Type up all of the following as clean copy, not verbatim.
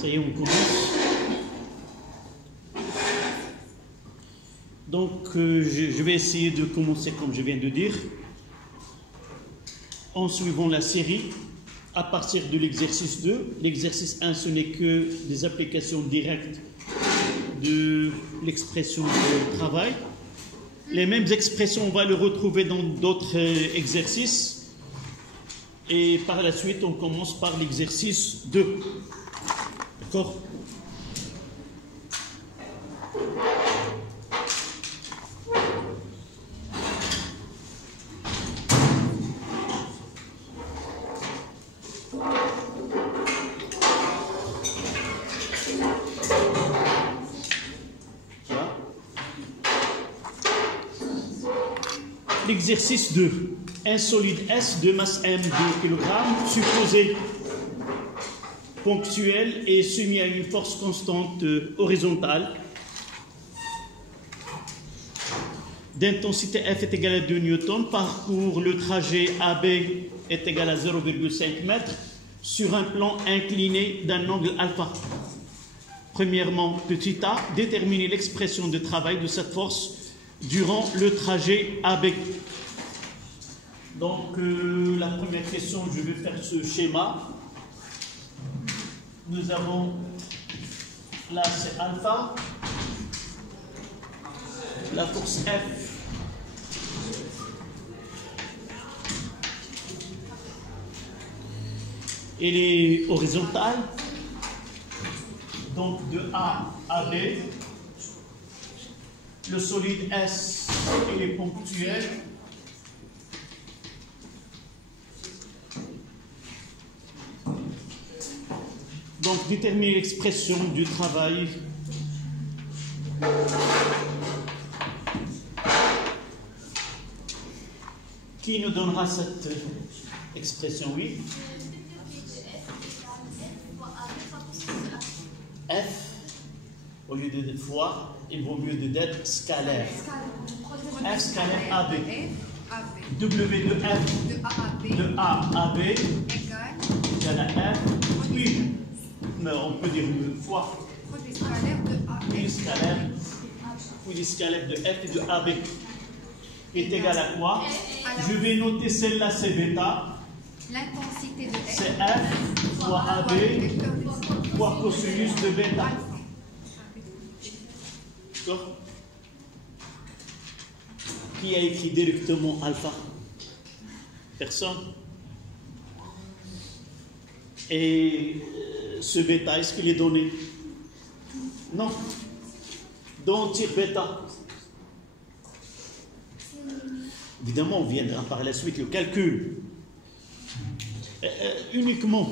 Ça y est, on commence. Donc, je vais essayer de commencer comme je viens de dire, en suivant la série à partir de l'exercice 2. L'exercice 1, ce n'est que des applications directes de l'expression de travail. Les mêmes expressions, on va les retrouver dans d'autres exercices. Et par la suite, on commence par l'exercice 2. D'accord ? L'exercice 2. Un solide S de masse M de kg, supposé ponctuel et soumis à une force constante horizontale, d'intensité F est égale à 2 newtons, parcourt le trajet AB est égal à 0,5 m sur un plan incliné d'un angle alpha. Premièrement, petit a, déterminer l'expression de travail de cette force durant le trajet AB. Donc, la première question, je vais faire ce schéma. Nous avons, là c'est alpha, la force F, elle est horizontale, donc de A à B. Le solide S, il est ponctuel. Donc, déterminer l'expression du travail. Qui nous donnera cette expression, oui? F, au lieu de fois, il vaut mieux d'être scalaire. F scalaire AB. W de F de A à B égale à F. Oui, mais on peut dire fois. Puis le scalaire de F et de AB est égal à quoi? Je vais noter celle-là, c'est bêta. L'intensité de F. C'est F fois AB fois cosinus de bêta. D'accord? Qui a écrit directement alpha? Personne. Et ce bêta, est-ce qu'il est donné? Non. Donc, tire bêta. Évidemment, on viendra par la suite le calcul. Uniquement,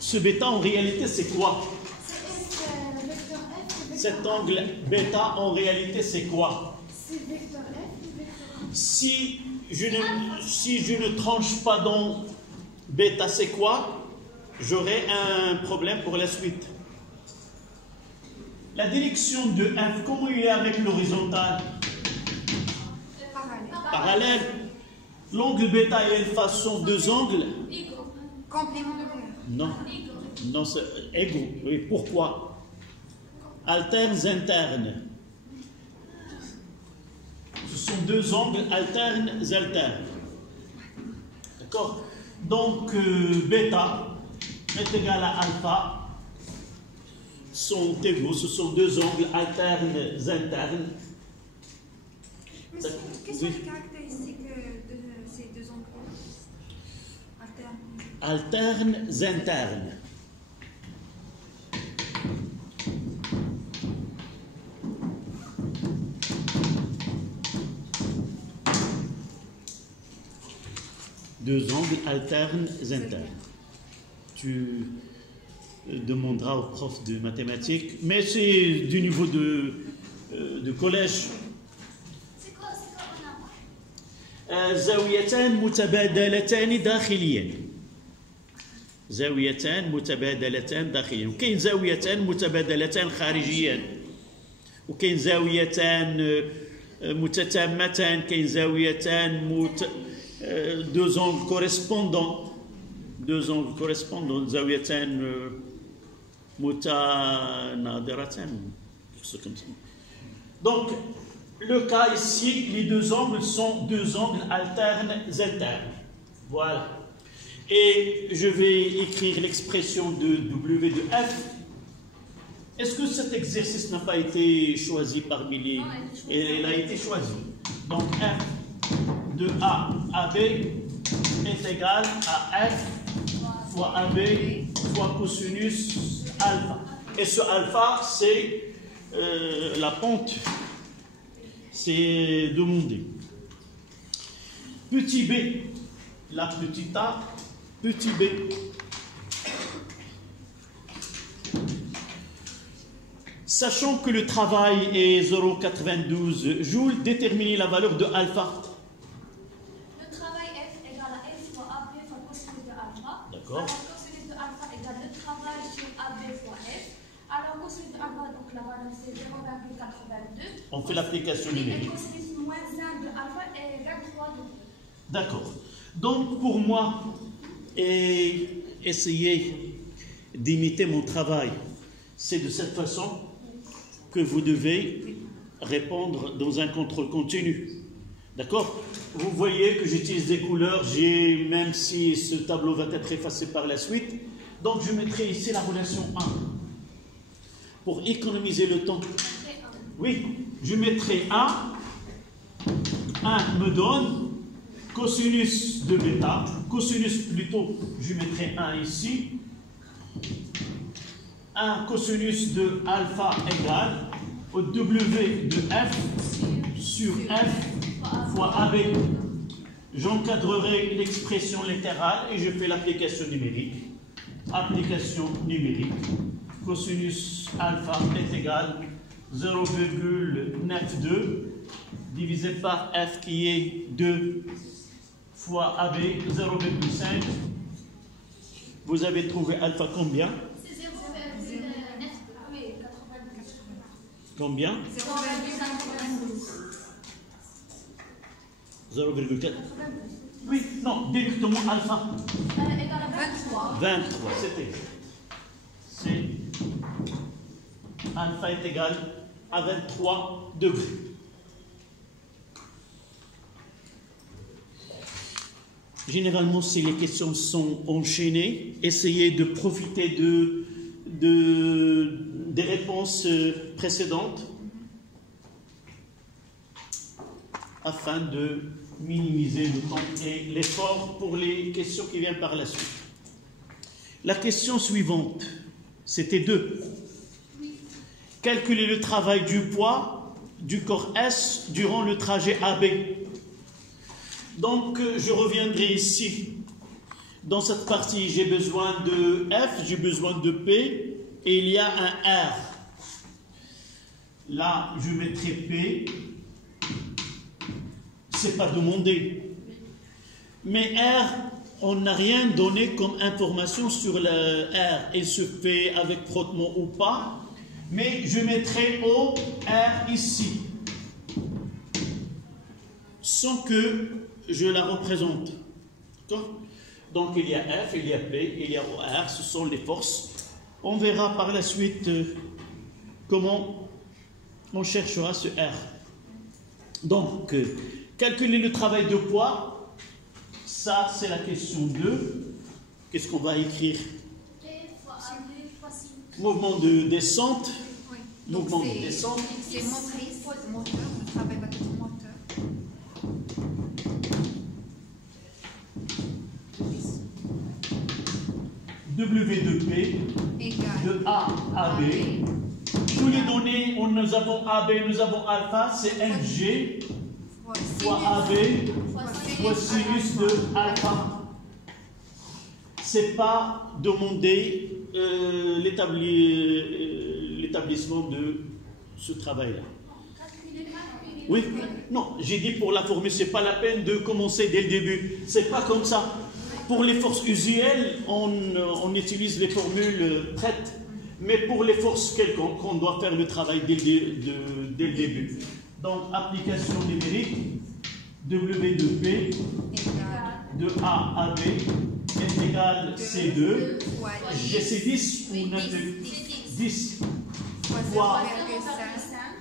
ce bêta, en réalité, c'est quoi? Cet angle bêta, en réalité, c'est quoi? Si je ne tranche pas dans bêta, c'est quoi? J'aurai un problème pour la suite. La direction de F, comment il est avec l'horizontale? Parallèle. L'angle bêta et alpha sont deux angles? Complémentaires. Non. Non, c'est égaux. Oui, pourquoi? Alternes, internes. Ce sont deux angles alternes, alternes. D'accord? Donc, bêta est égal à alpha, sont égaux, ce sont deux angles alternes, internes. Quelles sont les caractéristiques de ces deux angles alternes? Alternes, internes. Deux angles alternes, internes. Tu demanderas au prof de mathématiques, mais c'est du niveau de collège. زاويتان متبادلتان داخليا. زاويتان متبادلتان داخليا، وكاين زاويتان متبادلتان خارجيا، وكاين زاويتان متتامتان، كاين زاويتان deux angles correspondants. Deux angles correspondants, زاويتان mutanadiratan, c'est comme ça. Donc, le cas ici, les deux angles sont deux angles alternes. Voilà. Et je vais écrire l'expression de W de F. Est-ce que cet exercice n'a pas été choisi parmi les... Il a été choisi. Donc F de A à B est égal à F fois AB fois cosinus alpha. Et ce alpha, c'est la pente. C'est demandé. Petit b, la petite a, petit b. Sachant que le travail est 0,92 joules, déterminez la valeur de alpha. Le travail F égale à F fois AB fois cosinus de alpha. D'accord. Alors cosinus de alpha égale le travail sur AB fois F. Alors cosinus de alpha, donc la valeur c'est 0,82. On fait l'application numérique. Et cosinus moins 1 de alpha est 23 degrés. D'accord. Donc pour moi, essayer d'imiter mon travail, c'est de cette façon que vous devez répondre dans un contrôle continu. D'accord? Vous voyez que j'utilise des couleurs, même si ce tableau va être effacé par la suite. Donc je mettrai ici la relation 1. Pour économiser le temps. Oui, je mettrai 1. 1 me donne cosinus de bêta. Cosinus plutôt, je mettrai 1 ici. 1 cosinus de alpha égale au W de F sur F fois AB. J'encadrerai l'expression littérale et je fais l'application numérique. Application numérique. Cosinus alpha est égal 0,92 divisé par F qui est 2 fois AB 0,5. Vous avez trouvé alpha combien? Combien? 0,4. Oui, non, directement alpha. Égale à 23. 23, c'était. C'est alpha est égal à 23 degrés. Généralement, si les questions sont enchaînées, essayez de profiter des réponses précédentes afin de minimiser le temps et l'effort pour les questions qui viennent par la suite. La question suivante, c'était 2. Calculer le travail du poids du corps S durant le trajet AB. Donc, je reviendrai ici. Dans cette partie, j'ai besoin de F, j'ai besoin de P, et il y a un R. Là, je mettrai P. C'est pas demandé. Mais R, on n'a rien donné comme information sur le R. Il se fait avec frottement ou pas. Mais je mettrai O, R ici. Sans que je la représente. D'accord? Donc il y a F, il y a P, il y a OR, ce sont les forces. On verra par la suite comment on cherchera ce R. Donc, calculer le travail de poids, ça c'est la question 2. Qu'est-ce qu'on va écrire? Mouvement de descente. Oui. Mouvement de descente. C'est motrice, moteur, le travail va être moteur. W de P, de A à B. Tous les données, nous avons AB, nous avons alpha, c'est MG fois AB fois sinus de alpha. C'est pas demander l'établissement de ce travail-là. Oui, non, j'ai dit pour la formule, c'est pas la peine de commencer dès le début. C'est pas comme ça. Pour les forces usuelles, on utilise les formules prêtes. Mais pour les forces quelconques, on doit faire le travail dès le début. Donc, application numérique, W de P, de A à B, est égal C2. fois C'est 10 ou 9 10 fois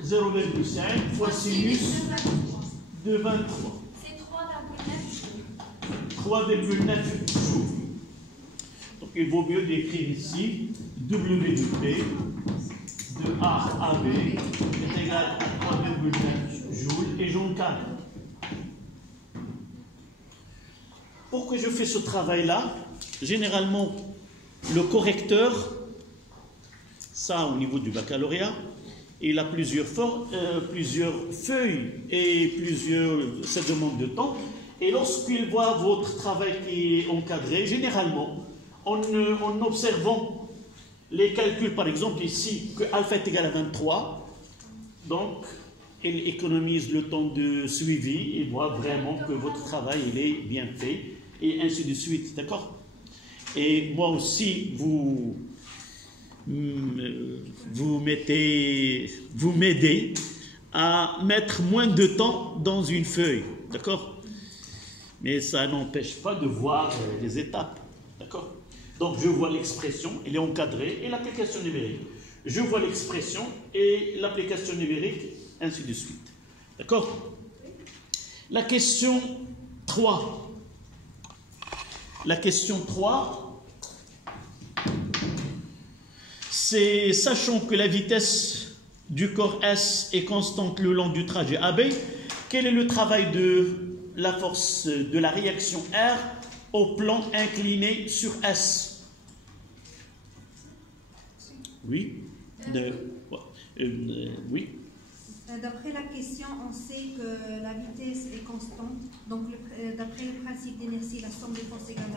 0,5 fois sinus de 23. C'est 3,9 jours. 3,9 jours. Donc il vaut mieux d'écrire ici W de P de A à B est égal à 3,9 joules et j'encadre. Pourquoi je fais ce travail-là? Généralement, le correcteur, ça au niveau du baccalauréat, il a plusieurs feuilles et ça demande de temps. Et lorsqu'il voit votre travail qui est encadré, généralement, en observant les calculs, par exemple ici, que alpha est égal à 23, donc il économise le temps de suivi et voit vraiment que votre travail il est bien fait, et ainsi de suite, d'accord? Et moi aussi, vous m'aidez à mettre moins de temps dans une feuille, d'accord? Mais ça n'empêche pas de voir les étapes, d'accord? Donc je vois l'expression, elle est encadrée, et l'application numérique. Je vois l'expression et l'application numérique, ainsi de suite. D'accord? La question 3. La question 3, c'est sachant que la vitesse du corps S est constante le long du trajet AB, quel est le travail de la force de la réaction R au plan incliné sur S? Oui. Oui. D'après la question, on sait que la vitesse est constante. Donc, d'après le principe d'inertie, la somme des forces égale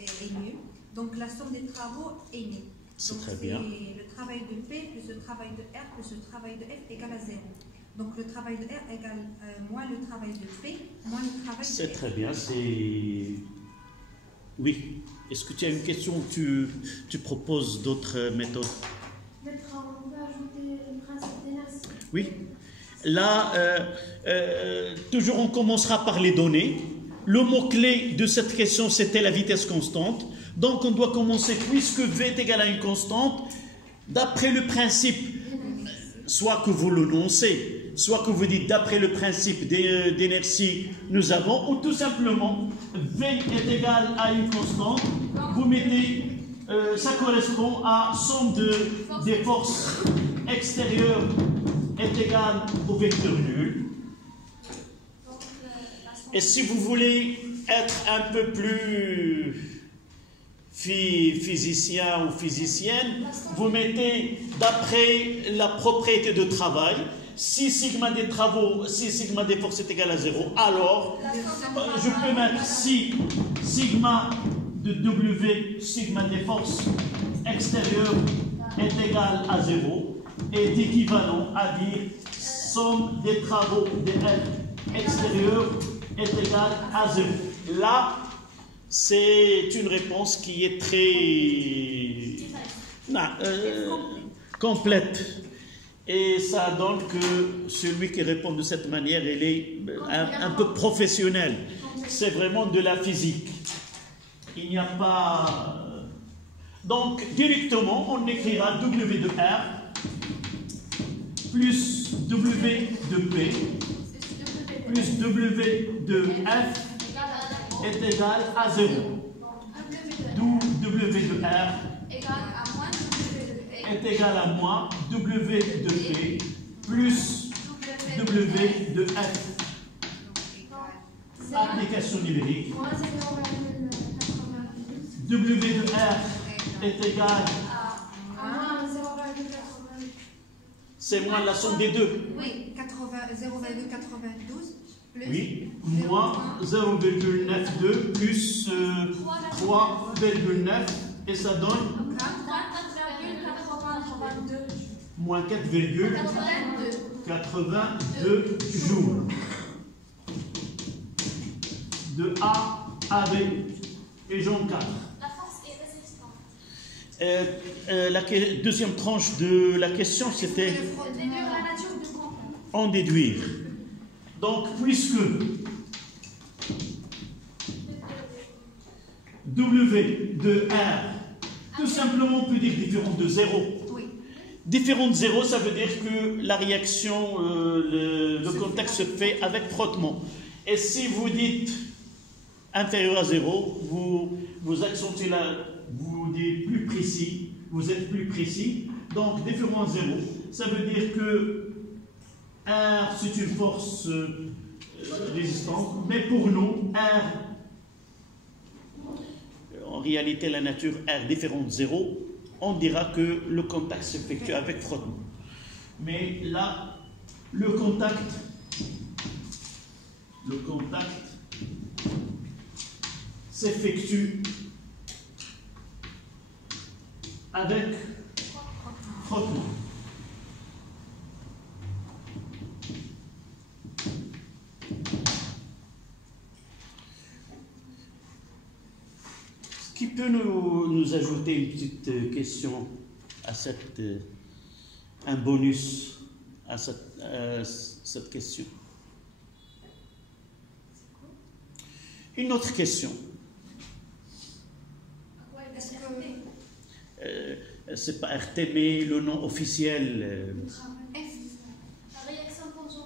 est nulle. Donc, la somme des travaux est nulle. C'est très bien. Le travail de P plus le travail de R plus le travail de F égale à 0. Donc, le travail de R égale moins le travail de P, moins le travail de F. C'est très bien, c'est... Oui. Est-ce que tu as une question ou tu proposes d'autres méthodes? Peut-être on peut ajouter le principe d'inertie. Oui. Là, toujours on commencera par les données. Le mot-clé de cette question, c'était la vitesse constante. Donc, on doit commencer, puisque V est égal à une constante, d'après le principe, soit que vous l'énoncez, soit que vous dites d'après le principe d'inertie, nous avons, ou tout simplement, V est égal à une constante, vous mettez, ça correspond à somme des forces extérieures est égal au vecteur nul. Et si vous voulez être un peu plus physicien ou physicienne, vous mettez d'après la propriété de travail, si sigma des travaux, si sigma des forces est égal à 0, alors je peux mettre si sigma de W, sigma des forces extérieures est égal à 0, est équivalent à dire somme des travaux des F extérieurs est égale à 0. Là, c'est une réponse qui est très complète. Et ça donne que celui qui répond de cette manière, il est un peu professionnel. C'est vraiment de la physique. Il n'y a pas... Donc, directement, on écrira W de R plus W de P plus W de F est égal à 0. D'où W de R est égal à moins W de P plus W de F. Application numérique. W de R est égal à 0,92. C'est moins la somme des deux. Oui, 0,92 plus... Oui, moins 0,92 plus 3,9 et ça donne 4,82. moins 4,82 joules. De A à B. Et j'encadre. La force est résistante. La deuxième tranche de la question, c'était Déduire la nature du contenu. en déduire. Donc, puisque W de R, tout simplement, on peut dire différent de 0. Oui. Différent de 0, ça veut dire que la réaction, le contact se fait avec frottement. Et si vous dites inférieur à 0, vous accentuez vous dites plus précis, vous êtes plus précis. Donc, différent de 0, ça veut dire que R, c'est une force résistante, mais pour nous, R, en réalité, la nature R différente de 0, on dira que le contact s'effectue avec frottement. Mais là, le contact s'effectue avec frottement. Qui peut nous ajouter une petite question à un bonus à cette question? Une autre question. C'est pas RT, mais le nom officiel.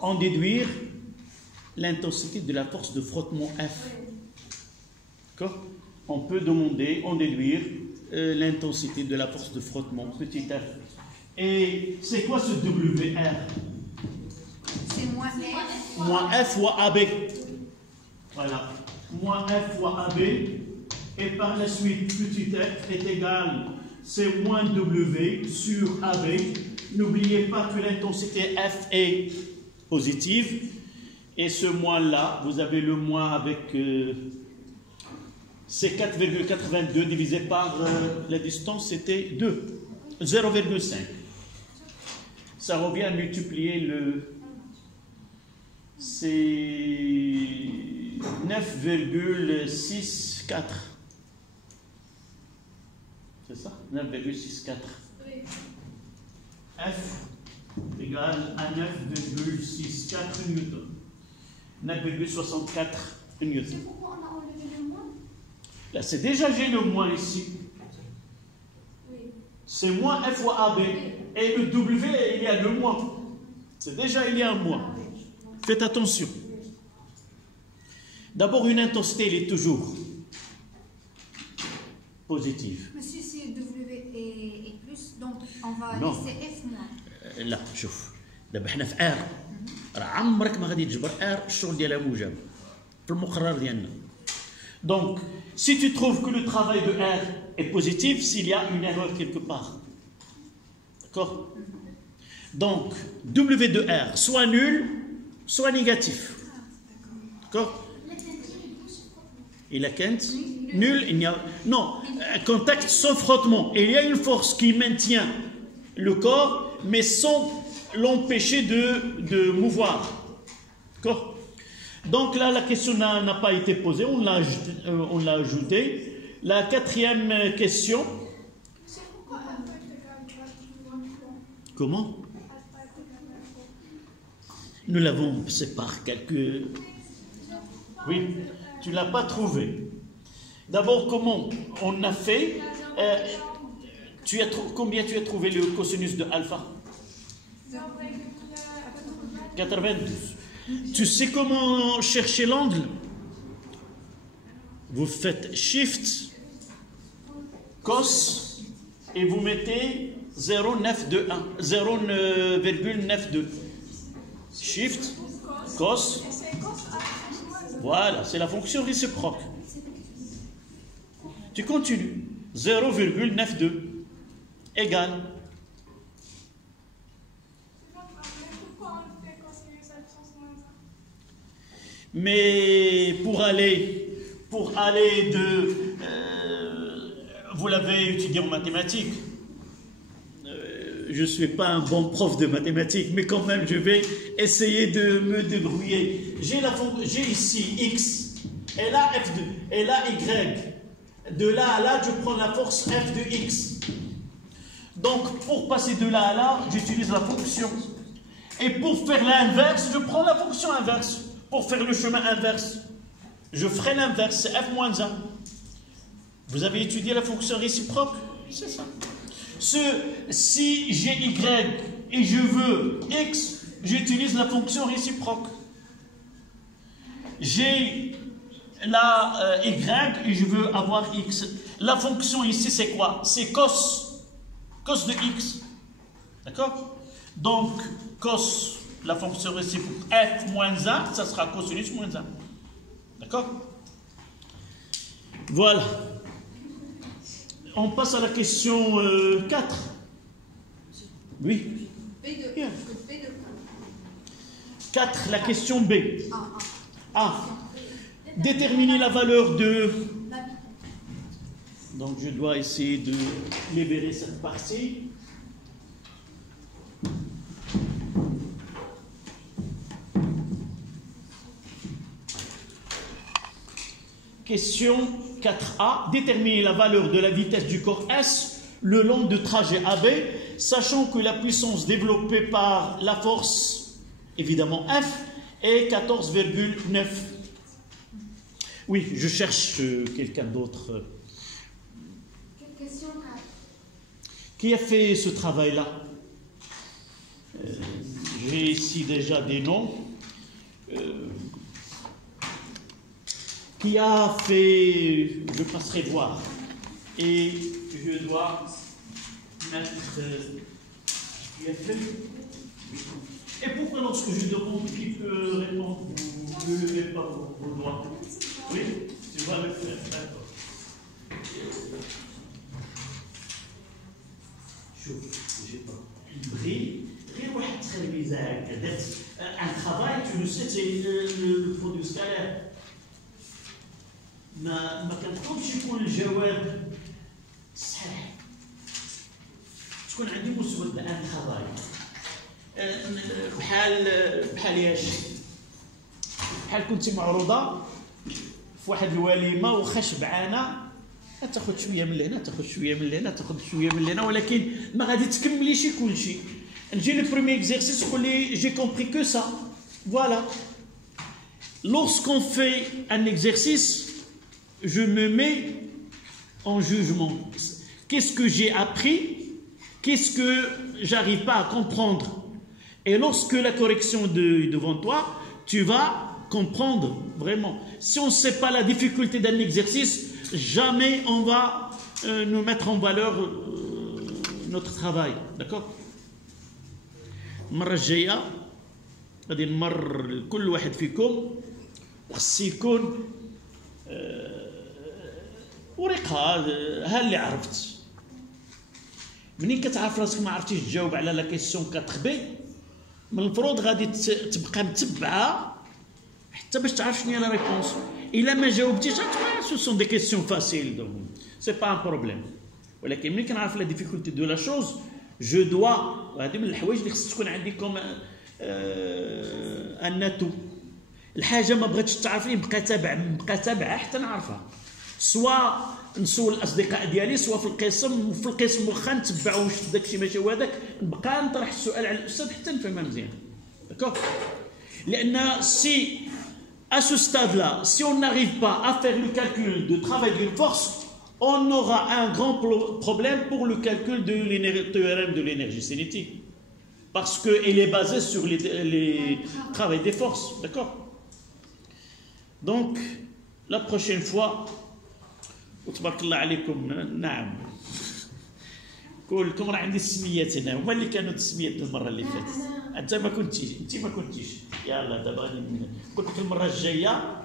En déduire l'intensité de la force de frottement F. D'accord? On peut demander, en déduire l'intensité de la force de frottement, petit f. Et c'est quoi ce WR? C'est moins F. Moins F fois AB. Voilà. Moins F fois AB. Et par la suite, petit f est égal, c'est moins W sur AB. N'oubliez pas que l'intensité F est positive. Et ce moins-là, vous avez le moins avec... c'est 4,82 divisé par la distance, c'était 2, 0,5. Ça revient à multiplier c'est 9,64. C'est ça? 9,64. Oui. F égale à 9,64 newtons. 9,64 newtons. C'est pourquoi on a enlevé le moins? Là, c'est déjà j'ai le moins ici. Oui. C'est moins F fois AB. Et le W, il y a le moins. C'est déjà, il y a un moins. Faites attention. D'abord, une intensité, elle est toujours positive. Monsieur, si W est plus, donc on va Non. laisser F moins. لا شوف دابا حنا في ار راه عمرك ما غادي تجبر ار الشغل ديالها موجب في المقرر ديالنا. Donc, si tu trouves que le travail de R est positif, s'il y a une erreur quelque part. D'accord? Donc, W de R, soit nul, soit négatif. D'accord? Et la Kent? Nul, il n'y a... Non, un contact sans frottement. Et il y a une force qui maintient le corps, mais sans l'empêcher de mouvoir. D'accord? Donc là, la question n'a pas été posée, on l'a ajoutée. La quatrième question. Comment? Nous l'avons, c'est par quelques... Oui, tu ne l'as pas trouvé. D'abord, comment on a fait? Combien tu as trouvé le cosinus de alpha? 92. Tu sais comment chercher l'angle? Vous faites Shift, cos, et vous mettez 0,922. Shift, cos. Voilà, c'est la fonction réciproque. Tu continues. 0,92 égale. Mais pour aller de... vous l'avez étudié en mathématiques. Je ne suis pas un bon prof de mathématiques, mais quand même, je vais essayer de me débrouiller. J'ai ici X, et là F2, et là Y. De là à là, je prends la force F de X. Donc, pour passer de là à là, j'utilise la fonction. Et pour faire l'inverse, je prends la fonction inverse. Pour faire le chemin inverse, je ferai l'inverse, c'est F moins 1. Vous avez étudié la fonction réciproque? C'est ça. Si j'ai y et je veux x, j'utilise la fonction réciproque. J'ai la y et je veux avoir x. La fonction ici, c'est quoi? C'est cos de x. D'accord? Donc, cos, la fonction réciproque f moins 1, ça sera cosinus moins 1. D'accord? Voilà. On passe à la question 4. Oui. B2. Bien. B2. 4, la question B. Ah. Déterminer la valeur de... La vitesse. Donc je dois essayer de libérer cette partie. Question 4a. Déterminer la valeur de la vitesse du corps S le long du trajet AB, sachant que la puissance développée par la force, évidemment F, est 14,9. Oui, je cherche quelqu'un d'autre. Question 4. Qui a fait ce travail-là? J'ai ici déjà des noms. Qui a fait... Je passerai voir. Et je dois mettre... Qui a fait... Et pourquoi lorsque je demande qui peut répondre, vous ne levez pas vos doigts? Oui, tu vas le faire, d'accord. شوف j'ai pas غير واحد تخربيزه هكا درت un travail tu le sais c'est le produit scalaire ما كنطلبش يكون الجواب صحيح تكون عندي مسوده ان travail بحال ياش بحال كنتي معروضه في واحد الوليمه واخا شبعانه تاخذ شويه من هنا تاخذ شويه من هنا تاخذ شويه من هنا ولكن ما غادي تكمليش كلشي. نجي لو بريمي اكزercice تقول لي جي كومبري كو سا فوالا. Lorsqu'on fait un exercice, je me mets en jugement. Qu'est-ce que j'ai appris? Qu'est-ce que j'arrive pas à comprendre? Et lorsque la correction est devant toi, tu vas comprendre vraiment. Si on ne sait pas la difficulté d'un exercice, jamais on va nous mettre en valeur notre travail. D'accord? المرة الجاية غادي نمر لكل واحد فيكم خص يكون ورقة ها اللي عرفت. منين كتعرف راسك ما عرفتيش تجاوب على لا كيسيون 4 بي من المفروض غادي تبقى متبعها حتى باش تعرف شنو هي لا ريبونس. الا ما جاوبتيش سو سون دي كيسيون فاسيل دونك سي با ان بروبليم. ولكن ملي كنعرف لا ديفيكولتي دو لا شوز جو دوا هذه من الحوايج اللي خص تكون عندكم الناتو. الحاجه ما بغيتش تعرفني نبقى تابعه حتى نعرفها. سواء نسول الاصدقاء ديالي سواء في القسم وفي القسم واخا نتبعوا واش داكشي ماشي هو هذاك نبقى نطرح السؤال على الاستاذ حتى نفهمها مزيان. داكوغ. لان سي à ce stade-là, si on n'arrive pas à faire le calcul de travail d'une force, on aura un grand problème pour le calcul de théorème de l'énergie cinétique. Parce qu'elle est basée sur les travail des forces. D'accord? Donc, la prochaine fois, وتبارك الله عليكم نعم كلكم راه عندي السميات هنا هما اللي كانوا التسميات المره اللي فاتت. انت ما كنتيش يلا دابا غادي قلت لك المره الجايه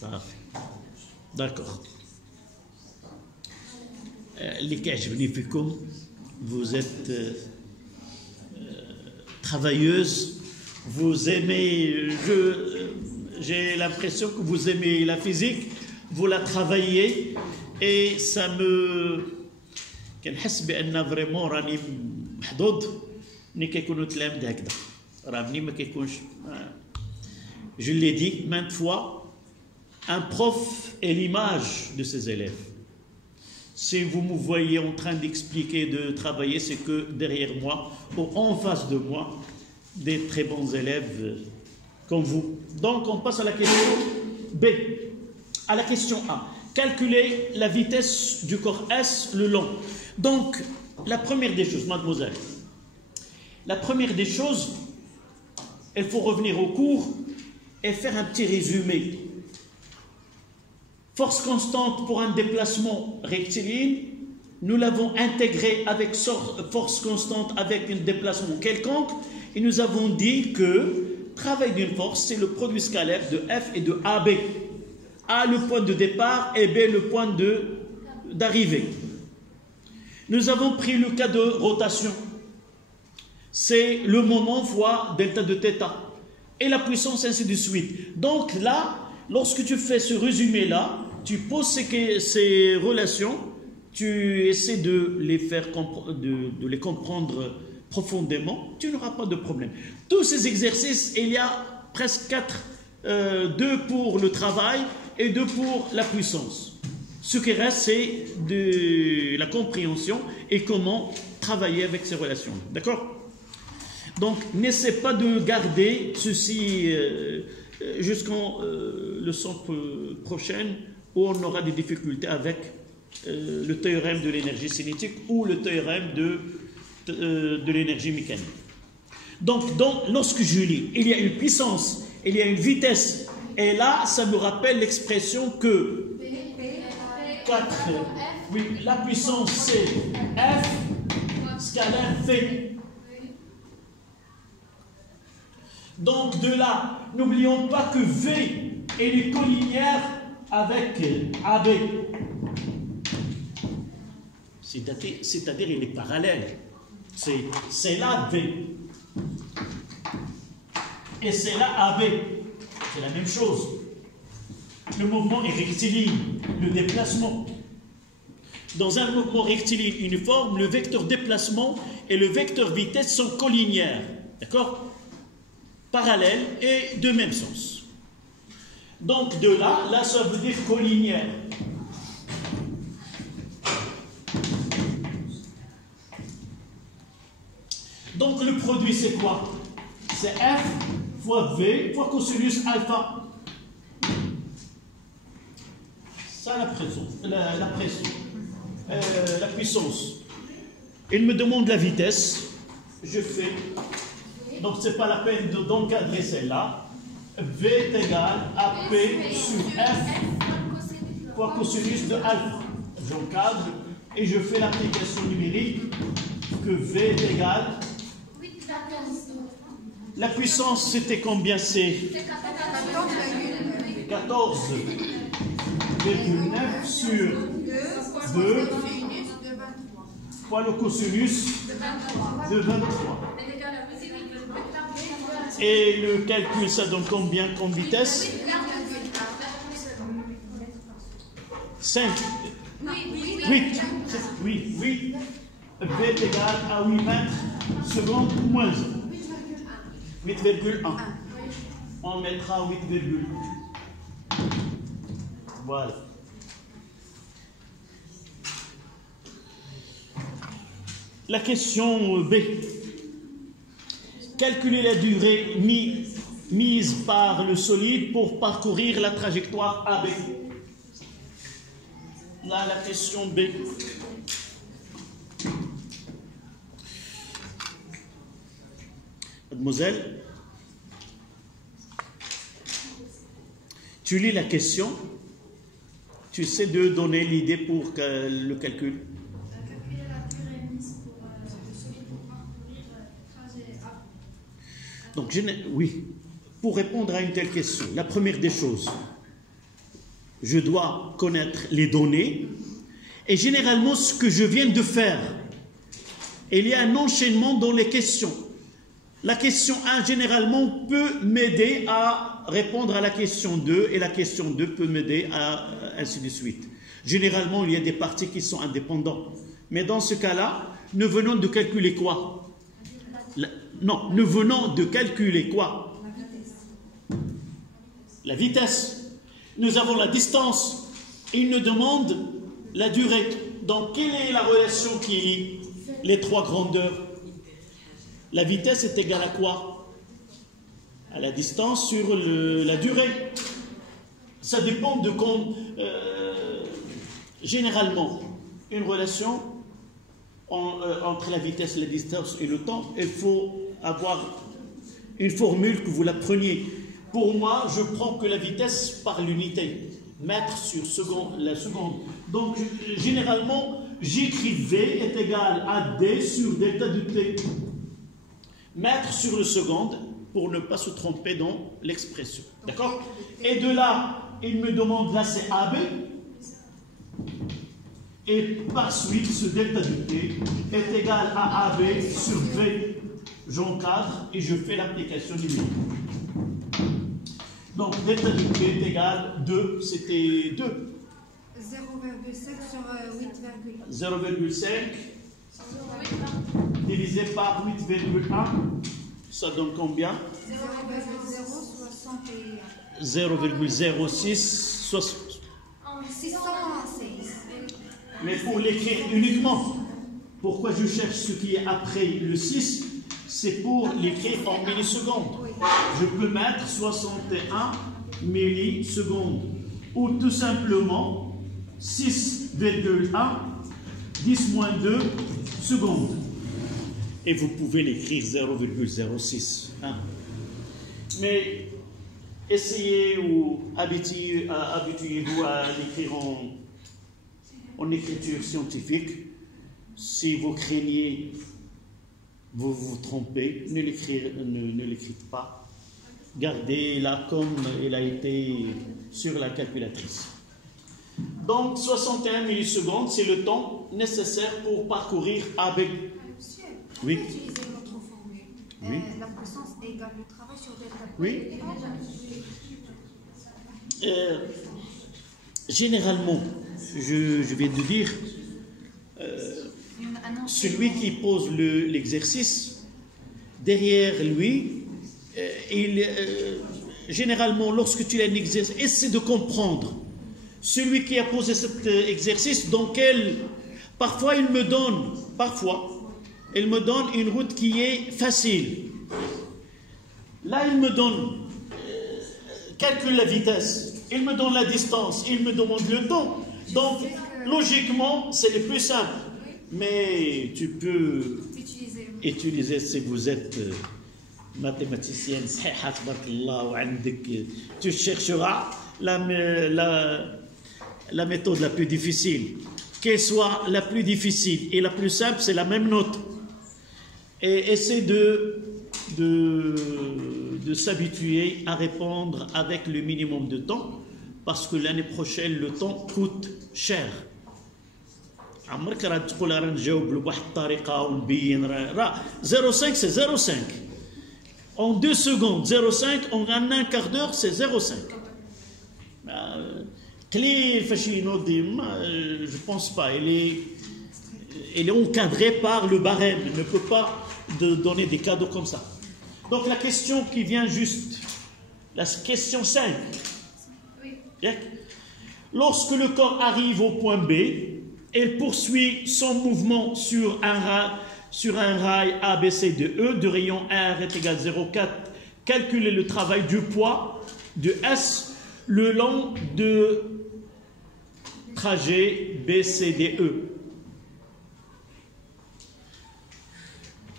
صافي داكوغ. اللي كيعجبني فيكم vous êtes travailleuse, vous aimez j'ai l'impression que vous aimez la physique, vous la travaillez et ça me كنحس بان فريمون راني محظوظ ملي كيكونوا تلاميذ هكذا. راه ملي ما كيكونش je l'ai dit maintes fois, un prof est l'image de ses élèves. Si vous me voyez en train d'expliquer, de travailler, c'est que derrière moi ou en face de moi des très bons élèves comme vous. Donc, on passe à la question B. À la question A. Calculer la vitesse du corps S le long. Donc, la première des choses, mademoiselle, la première des choses, il faut revenir au cours et faire un petit résumé. Force constante pour un déplacement rectiligne, nous l'avons intégré avec force constante avec un déplacement quelconque, et nous avons dit que travail d'une force, c'est le produit scalaire de F et de AB. A le point de départ et B le point d'arrivée. Nous avons pris le cas de rotation. C'est le moment fois delta de θ. Et la puissance, ainsi de suite. Donc là, lorsque tu fais ce résumé-là, tu poses ces relations, tu essaies de les comprendre profondément, tu n'auras pas de problème. Tous ces exercices, il y a presque 4, 2 pour le travail et 2 pour la puissance. Ce qui reste, c'est de la compréhension et comment travailler avec ces relations. D'accord? Donc, n'essaie pas de garder ceci jusqu'en leçon prochaine où on aura des difficultés avec le théorème de l'énergie cinétique ou le théorème de l'énergie mécanique. Donc, lorsque je lis, il y a une puissance, il y a une vitesse, et là, ça me rappelle l'expression que 4, oui, la puissance c'est F scalaire V. Donc de là, n'oublions pas que V est collinéaire avec AB. C'est-à-dire il est parallèle. C'est là V. Et c'est là AB. C'est la même chose. Le mouvement est rectiligne, le déplacement. Dans un mouvement rectiligne uniforme, le vecteur déplacement et le vecteur vitesse sont collinéaires. D'accord? Parallèles et de même sens. Donc de là, ça veut dire collinéaire. Donc le produit c'est quoi? C'est F fois V fois cosinus alpha. Ça la pression, la puissance. Il me demande la vitesse. Je fais. Donc c'est pas la peine d'encadrer celle-là. V est égal à P sur F fois cosinus de alpha. J'encadre et je fais l'application numérique que V est égal. La puissance c'était combien? C'est 14,9 sur 2 fois le cosinus de 23. Et le calcul, ça donne combien comme vitesse? 5. 8. Oui, 8. V est égal à 8 mètres secondes moins 8,1. On mettra 8,1. Voilà. La question B. Calculer la durée mise par le solide pour parcourir la trajectoire AB. Là, la question B. Mademoiselle, tu lis la question, tu sais de donner l'idée pour le calcul. Calculer la durée mise pour le solide pour parcourir trajet A. Donc, oui, pour répondre à une telle question, la première des choses, je dois connaître les données et généralement ce que je viens de faire. Il y a un enchaînement dans les questions. La question 1, généralement, peut m'aider à répondre à la question 2 et la question 2 peut m'aider à ainsi de suite. Généralement, il y a des parties qui sont indépendantes. Mais dans ce cas-là, nous venons de calculer quoi? Non, nous venons de calculer quoi? La vitesse. Nous avons la distance. Il nous demande la durée. Donc, quelle est la relation qui lie les trois grandeurs? La vitesse est égale à quoi? à la distance sur la durée. Ça dépend de quand. Généralement, une relation entre la vitesse, la distance et le temps, il faut avoir une formule que vous la preniez. Pour moi, je prends que la vitesse par l'unité, mètre sur la seconde. Donc, généralement, j'écris V est égal à D sur delta de T. Mètre sur le seconde, pour ne pas se tromper dans l'expression. D'accord? Et de là, il me demande, là c'est AB. Et par suite, ce delta de T est égal à AB sur V. J'encadre et je fais l'application numérique. Donc, delta de T est égal 2, c'était 2. 0,5 sur 8,1. 0,5 divisé par 8,1, ça donne combien? 0,06. 606. Mais pour l'écrire uniquement, pourquoi je cherche ce qui est après le 6? C'est pour l'écrire en millisecondes. Je peux mettre 61 millisecondes ou tout simplement 6,1 10 moins 2 secondes. Et vous pouvez l'écrire 0,06. Hein. Mais essayez ou habituez-vous à l'écrire en écriture scientifique. Si vous craignez, vous vous trompez, ne l'écrivez pas. Gardez-la comme elle a été sur la calculatrice. Donc, 61 millisecondes, c'est le temps nécessaire pour parcourir AB. Monsieur, oui. Utiliser notre formule. Oui. La puissance égale le travail sur delta. Oui. Généralement, je vais te dire, celui qui pose l'exercice, derrière lui, généralement, lorsque tu as un exercice, essaie de comprendre. Celui qui a posé cet exercice, dans quel... Parfois, il me donne une route qui est facile. Là, il me donne, calcule la vitesse, il me donne la distance, il me demande le temps. Donc, logiquement, c'est le plus simple. Mais tu peux utiliser, si vous êtes mathématicienne, tu chercheras la méthode la plus difficile. Qu'elle soit la plus difficile et la plus simple, c'est la même note. Et essaie de s'habituer à répondre avec le minimum de temps, parce que l'année prochaine, le temps coûte cher. 0,5 c'est 0,5. En 2 secondes, 0,5, en un quart d'heure, c'est 0,5. Je ne pense pas. Elle est encadrée par le barème. Elle ne peut pas donner des cadeaux comme ça. Donc la question qui vient juste, la question 5. Lorsque le corps arrive au point B, elle poursuit son mouvement sur un rail ABCDE de rayon R est égal à 0,4. Calculez le travail du poids de S le long de trajet BCDE.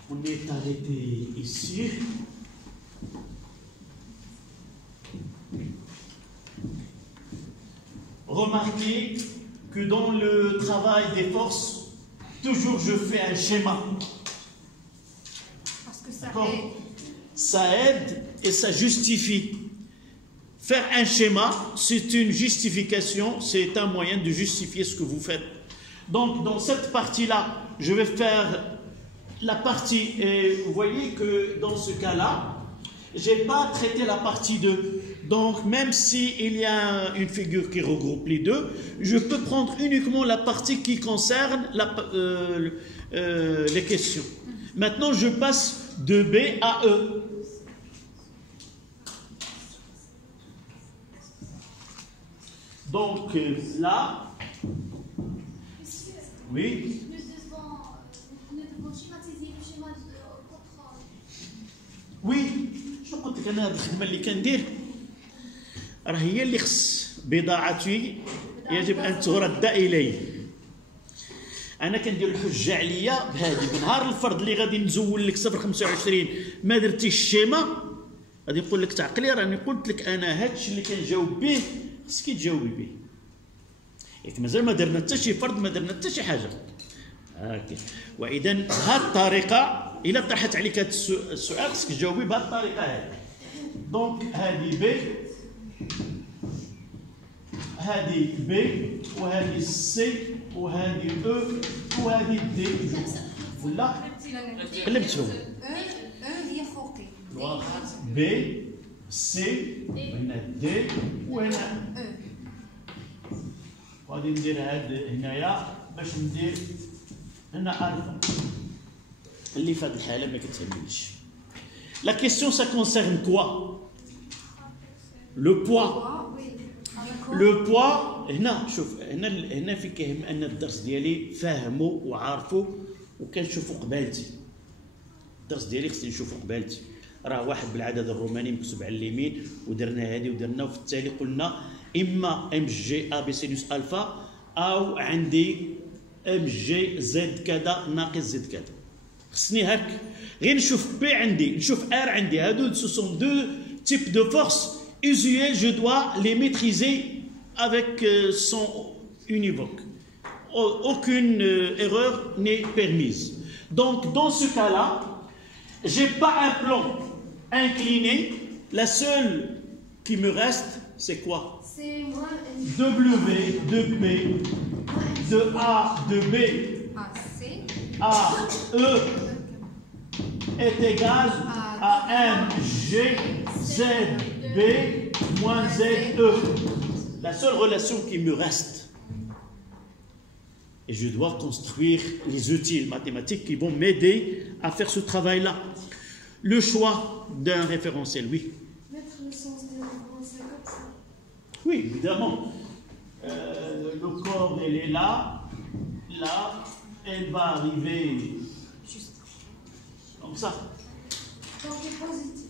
On est arrêté ici. Remarquez que dans le travail des forces, toujours je fais un schéma. Parce que ça aide. Ça aide et ça justifie. Faire un schéma, c'est une justification, c'est un moyen de justifier ce que vous faites. Donc, dans cette partie-là, je vais faire la partie, et vous voyez que dans ce cas-là, je n'ai pas traité la partie 2. Donc, même s'il y a une figure qui regroupe les deux, je peux prendre uniquement la partie qui concerne les questions. Maintenant, je passe de B à E. Donc, là, oui. Nous devons schématiser le schéma de contrôle. Oui, je crois قلت لك انا هذه الخدمه اللي كندير راه هي اللي خص بضاعتي يجب ان ترد الي. انا كندير الحجه عليا بهذه بنهار الفرد اللي غادي نزول لك 0.25 ما درتيش الشيمه غادي يقول لك تعقلي راني قلت لك انا هذا الشيء اللي كنجاوب به خصك تجاوبي به. ياك مازال ما درنا حتى شي فرد ما درنا حتى شي حاجه هاكي. واذا بهذه الطريقه الا طرحت عليك هذا السؤال خصك تجاوبي بهذه الطريقه هذه. دونك هذه بي هذه بي وهذه سي وهذه او وهذه دي ولا قلبتهم هي فوقي بي سي وهنا دي وهنا غادي ندير هاد هنايا باش ندير هنا الفا اللي في هاد الحاله ما كتهمنيش. لا كيسيون سا كونسيرن كوا لو بوا. لو بوا هنا شوف هنا في كيهم ان الدرس ديالي فاهمو وعارفو وكنشوفو قبالتي. الدرس ديالي خصني نشوفو قبالتي. راه واحد بالعدد الروماني مكتوب على اليمين ودرنا هذه ودرنا وفي التالي قلنا اما ام جي ا بي سينوس الفا او عندي ام جي زد كذا ناقص زد كذا. خصني هك غير نشوف بي عندي نشوف ار عندي هادو سو سون دو تيب دو فورس usuel, je dois les maîtriser avec son univoque. Aucune erreur n'est permise. Donc, dans ce cas-là, je n'ai pas un plan incliné. La seule qui me reste, c'est quoi? C'est moins W de P, de A de B, A, E est égal à MG, Z, B moins ZE. La seule relation qui me reste. Et je dois construire les outils mathématiques qui vont m'aider à faire ce travail-là. Le choix d'un référentiel, oui. mettre le sens des référentiels comme ça. Oui, évidemment. Le corps, elle est là, là, elle va arriver comme ça. Donc, c'est positif.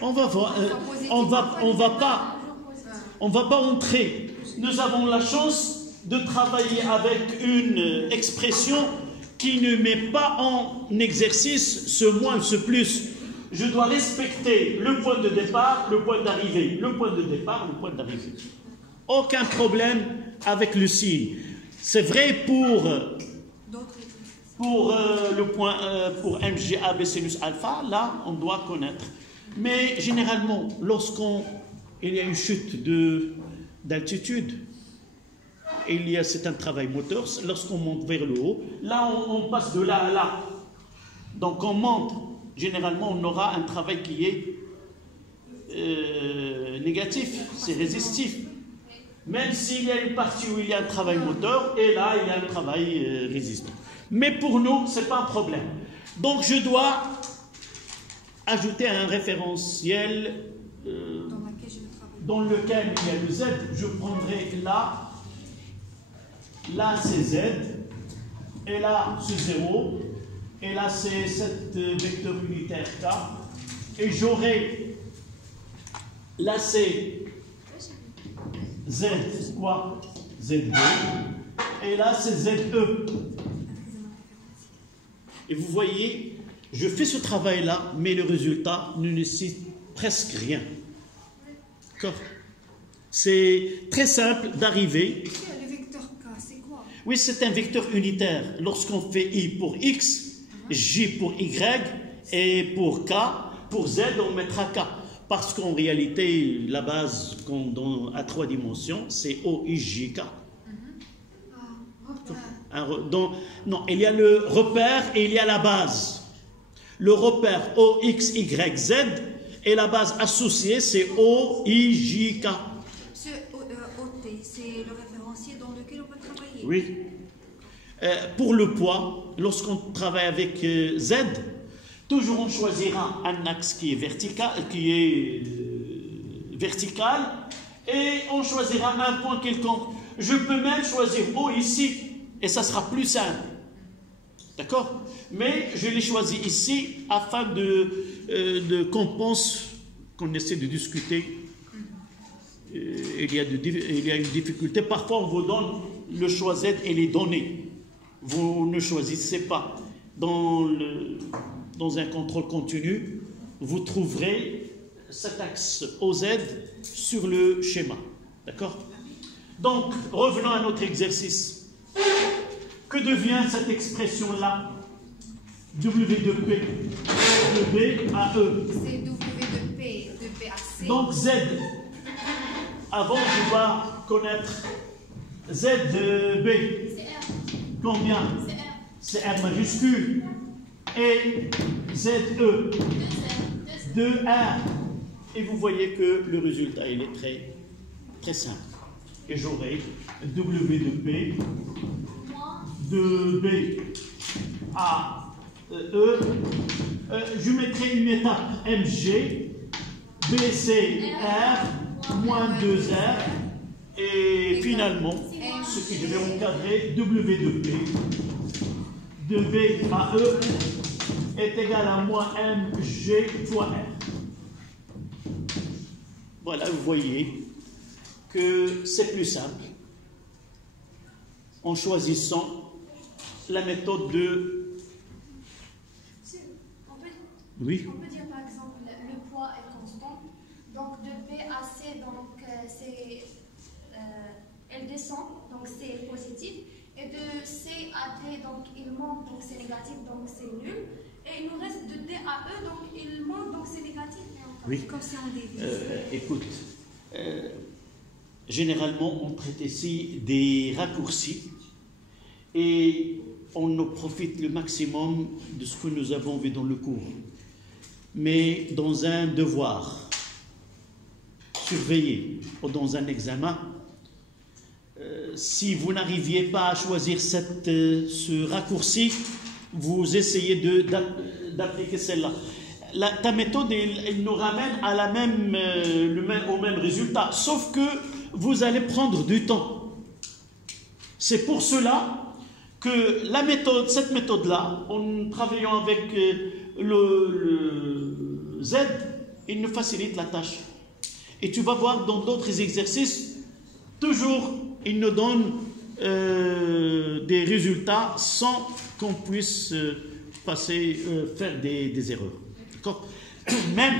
On va voir, on va pas entrer. Nous avons la chance de travailler avec une expression qui ne met pas en exercice ce moins, ce plus. Je dois respecter le point de départ, le point d'arrivée, le point de départ, le point d'arrivée. Aucun problème avec le signe. C'est vrai pour le point pour MGA, B sinus alpha. Là, on doit connaître. Mais généralement, lorsqu'il y a une chute d'altitude, c'est un travail moteur. Lorsqu'on monte vers le haut, là, on passe de là à là. Donc, on monte. Généralement, on aura un travail qui est négatif, c'est résistif. Même s'il y a une partie où il y a un travail moteur, et là, il y a un travail résistant. Mais pour nous, ce n'est pas un problème. Donc, je dois ajouter un référentiel dans lequel il y a le Z. Je prendrai là c'est Z, et là c'est 0, et là c'est cette vecteur unitaire K, et j'aurai là c'est Z quoi Z2, et là c'est ZE. Et vous voyez, je fais ce travail-là, mais le résultat ne nécessite presque rien. D'accord? C'est très simple d'arriver. Le vecteur K, c'est quoi? Oui, c'est un vecteur unitaire. Lorsqu'on fait I pour X, J pour Y, et pour K, pour Z, on mettra K. Parce qu'en réalité, la base à 3 dimensions, c'est OIJK. Non, il y a le repère et il y a la base. Le repère OXYZ et la base associée, c'est OIJK. Ce OT, c'est le référentiel dans lequel on peut travailler. Oui. Pour le poids, lorsqu'on travaille avec Z, toujours on choisira un axe qui est vertical, et on choisira un point quelconque. Je peux même choisir O ici, et ça sera plus simple. D'accord? Mais je l'ai choisi ici afin qu'on pense, qu'on essaie de discuter. Il y a une difficulté. Parfois, on vous donne le choix Z et les données. Vous ne choisissez pas. Dans un contrôle continu, vous trouverez cet axe OZ sur le schéma. D'accord? Donc, revenons à notre exercice. Que devient cette expression-là? W de P, de B à E. C'est W de P, de B à C. Donc, Z. Avant, je dois connaître Z de B. C'est R. Combien? C'est R. C'est R majuscule. Et ZE. 2R. Et vous voyez que le résultat, il est très, très simple. Et j'aurai W de P, de B à E. Je mettrai une étape MG, BCR, moins 2R. Et finalement, ce que je vais encadrer, W de P, de B à E, est égal à moins MG fois R. Voilà, vous voyez que c'est plus simple en choisissant la méthode de... On Oui. peut dire par exemple le poids est constant, donc de B à C, donc elle descend, donc c'est positif, et de C à D, donc il monte, donc c'est négatif, donc c'est nul, et il nous reste de D à E, donc il monte, donc c'est négatif. Oui. Comme si on dévie. Écoute, généralement on traite ici des raccourcis et on en profite le maximum de ce que nous avons vu dans le cours. Mais dans un devoir surveillé ou dans un examen, si vous n'arriviez pas à choisir ce raccourci, vous essayez d'appliquer celle-là. Ta méthode, elle nous ramène à au même résultat, sauf que vous allez prendre du temps. C'est pour cela que cette méthode-là, en travaillant avec le Z, il nous facilite la tâche. Et tu vas voir dans d'autres exercices, toujours, il nous donne des résultats sans qu'on puisse faire des erreurs. D'accord? Même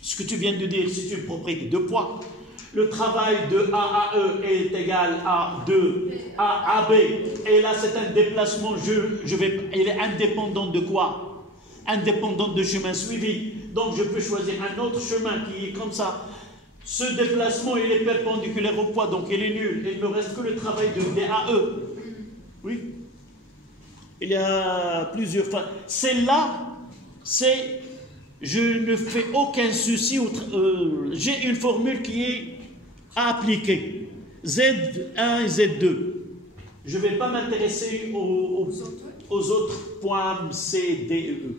ce que tu viens de dire, c'est une propriété de poids. Le travail de A à E est égal à 2A à B. Et là, c'est un déplacement. Il est indépendant de quoi? Indépendant de chemin suivi. Donc, je peux choisir un autre chemin qui est comme ça. Ce déplacement, il est perpendiculaire au poids, donc il est nul. Il ne me reste que le travail de D à E. Oui. Il y a plusieurs fois. Celle-là, je ne fais aucun souci. J'ai une formule qui est à appliquer. Z1 et Z2. Je ne vais pas m'intéresser aux autres points C, D et E.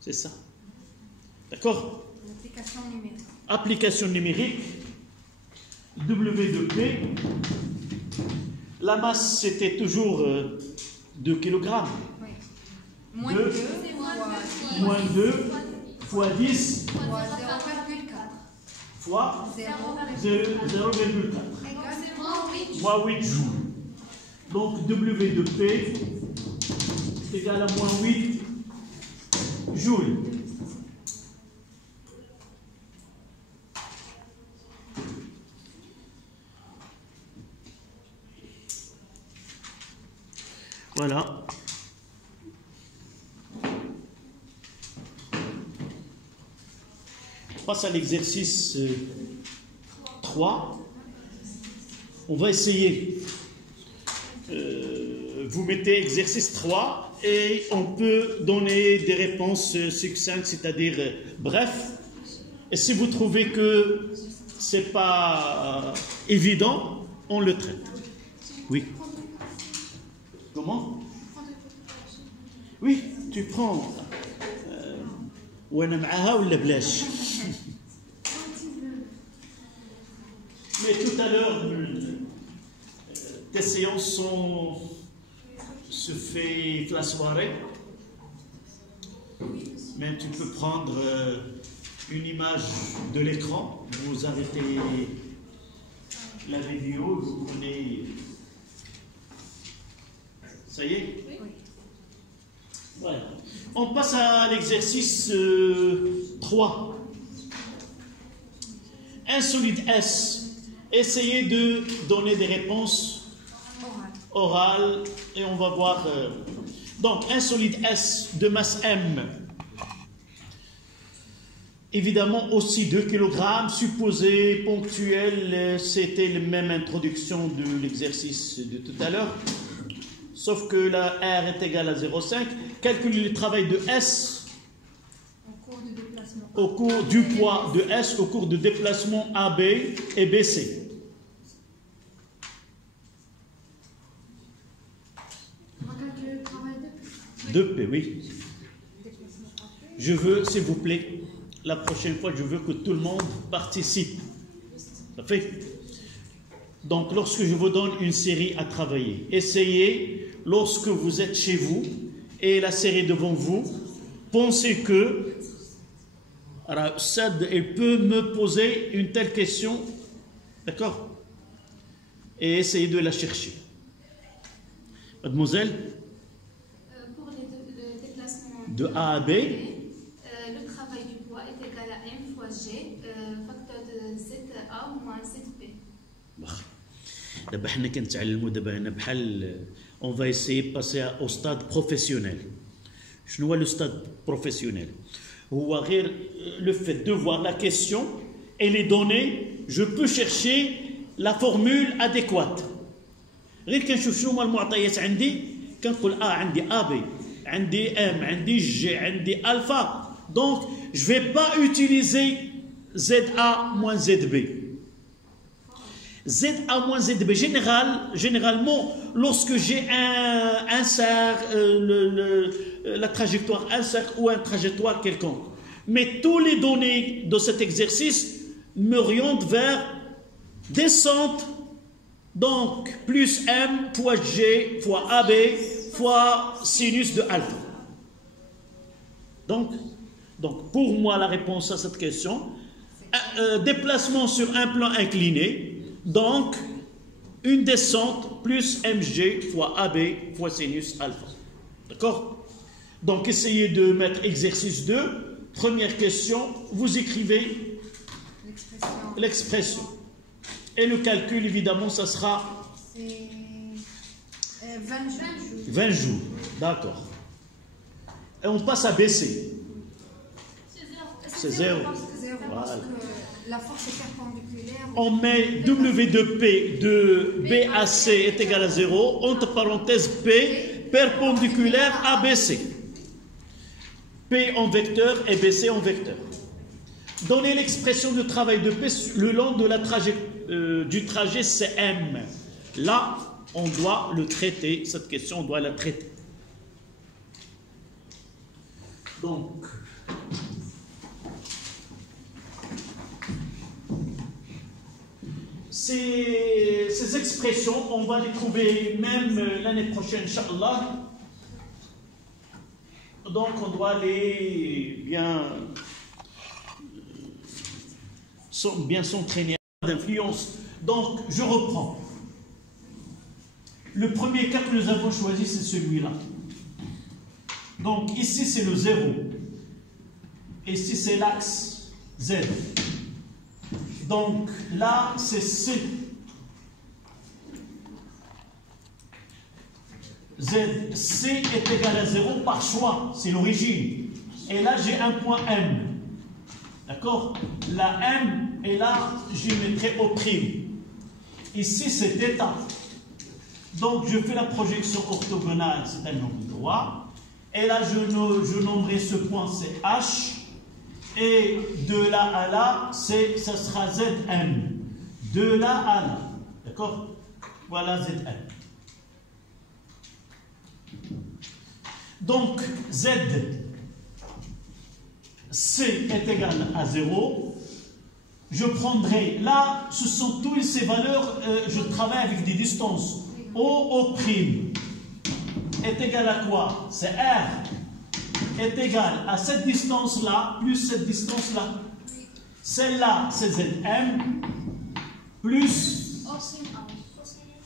C'est ça. D'accord? L'application numérique. Application numérique. W de P. La masse, c'était toujours 2 kg. Oui. Moins 2 2 fois moins 2 fois 10 fois 0,4 fois 0,4 0,4 moins 8 joules. Donc W de P est égal à moins 8 joules. Voilà. On passe à l'exercice 3. On va essayer. Vous mettez exercice 3 et on peut donner des réponses succinctes, c'est-à-dire bref. Et si vous trouvez que c'est pas évident, on le traite. Oui. Comment? Oui, tu prends. وانا معاها ولا بلاش. Mais tout à l'heure, tes séances se fait la soirée. Mais tu peux prendre une image de l'écran, vous arrêtez la vidéo, vous prenez... Ça y est? Oui. Voilà. On passe à l'exercice 3. Un solide S. Essayez de donner des réponses orales et on va voir. Donc, un solide S de masse M. Évidemment, aussi 2 kg, supposé, ponctuel, c'était la même introduction de l'exercice de tout à l'heure. Sauf que la R est égale à 0,5. Calculez le travail de S au cours du poids de S au cours de déplacement AB et BC. On va calculer le travail de P, oui. Je veux, s'il vous plaît, la prochaine fois, je veux que tout le monde participe. Ça fait? Donc, lorsque je vous donne une série à travailler, essayez, lorsque vous êtes chez vous et la série devant vous, pensez que Sad, elle peut me poser une telle question, d'accord? Et essayez de la chercher. Mademoiselle? Pour le déplacement de A à B, le travail du poids est égal à M fois G, facteur de ZA moins ZB. دابا حنا كنتعلموا دابا هنا بحال on va essayer de passer au stade professionnel. شنو هو le stade professionnel? هو غير le fait de voir la question et les données, je peux chercher la formule adéquate. غير كنشوف شنو هما المعطيات عندي كنقول عندي A B عندي M عندي G عندي alpha. Donc je vais pas utiliser ZA moins ZB. ZA moins ZB, généralement, lorsque j'ai un cercle, la trajectoire, un cercle ou un trajectoire quelconque. Mais tous les données de cet exercice m'orientent vers descente, donc plus M fois G fois AB fois sinus de alpha. Donc pour moi, la réponse à cette question, déplacement sur un plan incliné, donc, une descente plus mg fois AB fois sinus alpha. D'accord? Donc, essayez de mettre exercice 2. Première question, vous écrivez l'expression. Et le calcul, évidemment, ça sera 20 jours. D'accord. Et on passe à BC. C'est 0. Voilà. La force est perpendiculaire. On met W de P de BAC est égal à 0, entre parenthèses P perpendiculaire à BC. P en vecteur et BC en vecteur. Donnez l'expression de travail de P le long de la du trajet CM. Là, on doit le traiter, cette question, on doit la traiter. Donc, ces expressions, on va les trouver même l'année prochaine, Inch'Allah. Donc, on doit les bien s'entraîner d'influence. Donc, je reprends. Le premier cas que nous avons choisi, c'est celui-là. Donc, ici, c'est le 0. Ici, c'est l'axe Z. Donc là, c'est C. C est égal à 0 par choix, c'est l'origine. Et là, j'ai un point M. D'accord? La M, et là, je mettrai au prime. Ici, c'est θ. Donc, je fais la projection orthogonale, c'est un angle droit. Et là, je nommerai ce point, c'est H. Et de là à là, ça sera Zm. De là à là. D'accord? Voilà Zm. Donc, Z, C est égal à 0. Je prendrai, là, ce sont toutes ces valeurs, je travaille avec des distances. O' est égal à quoi? C'est R. est égal à cette distance-là plus cette distance-là. Celle-là, c'est Zm plus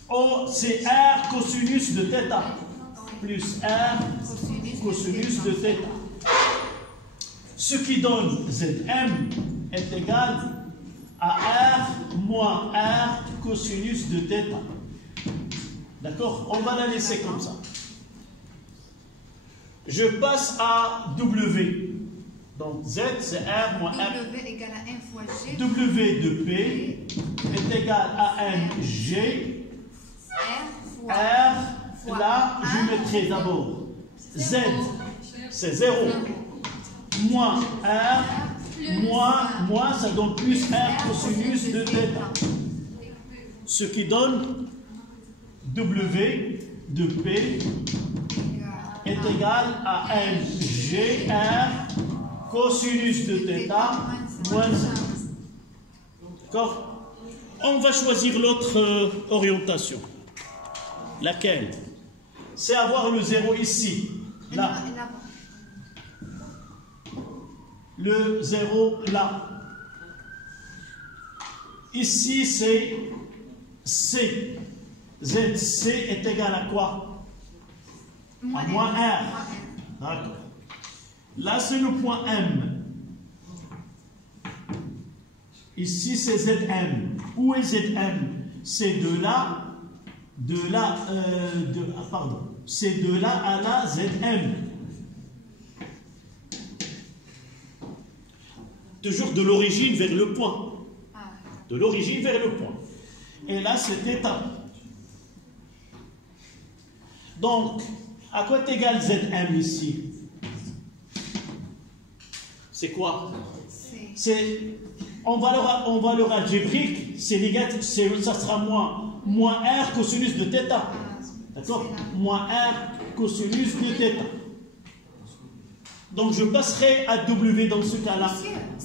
OCR cosinus de θ plus R cosinus de θ. Ce qui donne Zm est égal à R moins R cosinus de θ. D'accord? On va la laisser comme ça. Je passe à W. Donc Z, c'est R moins R. W égale à 1 fois G. W de P est égal à MG. R R, là, je mettrai d'abord Z, c'est 0. Moins R, moins, ça donne plus R cosinus de θ. Ce qui donne W de P est égal à MG R cosinus de θ moins 1. D'accord? On va choisir l'autre orientation. Laquelle? C'est avoir le 0 ici. Là. Le 0 là. Ici, c'est C. ZC est égal à quoi? À moins R. D'accord. Là, c'est le point M. Ici, c'est Zm. Où est Zm? C'est de là, c'est de là à là, Zm. Toujours de l'origine vers le point. De l'origine vers le point. Et là, c'est θ. Donc, à quoi est égal Zm ici? C'est quoi? En valeur algébrique, c'est négatif, ça sera moins R cosinus de θ. D'accord? Moins R cosinus de θ. Donc, je passerai à W dans ce cas-là.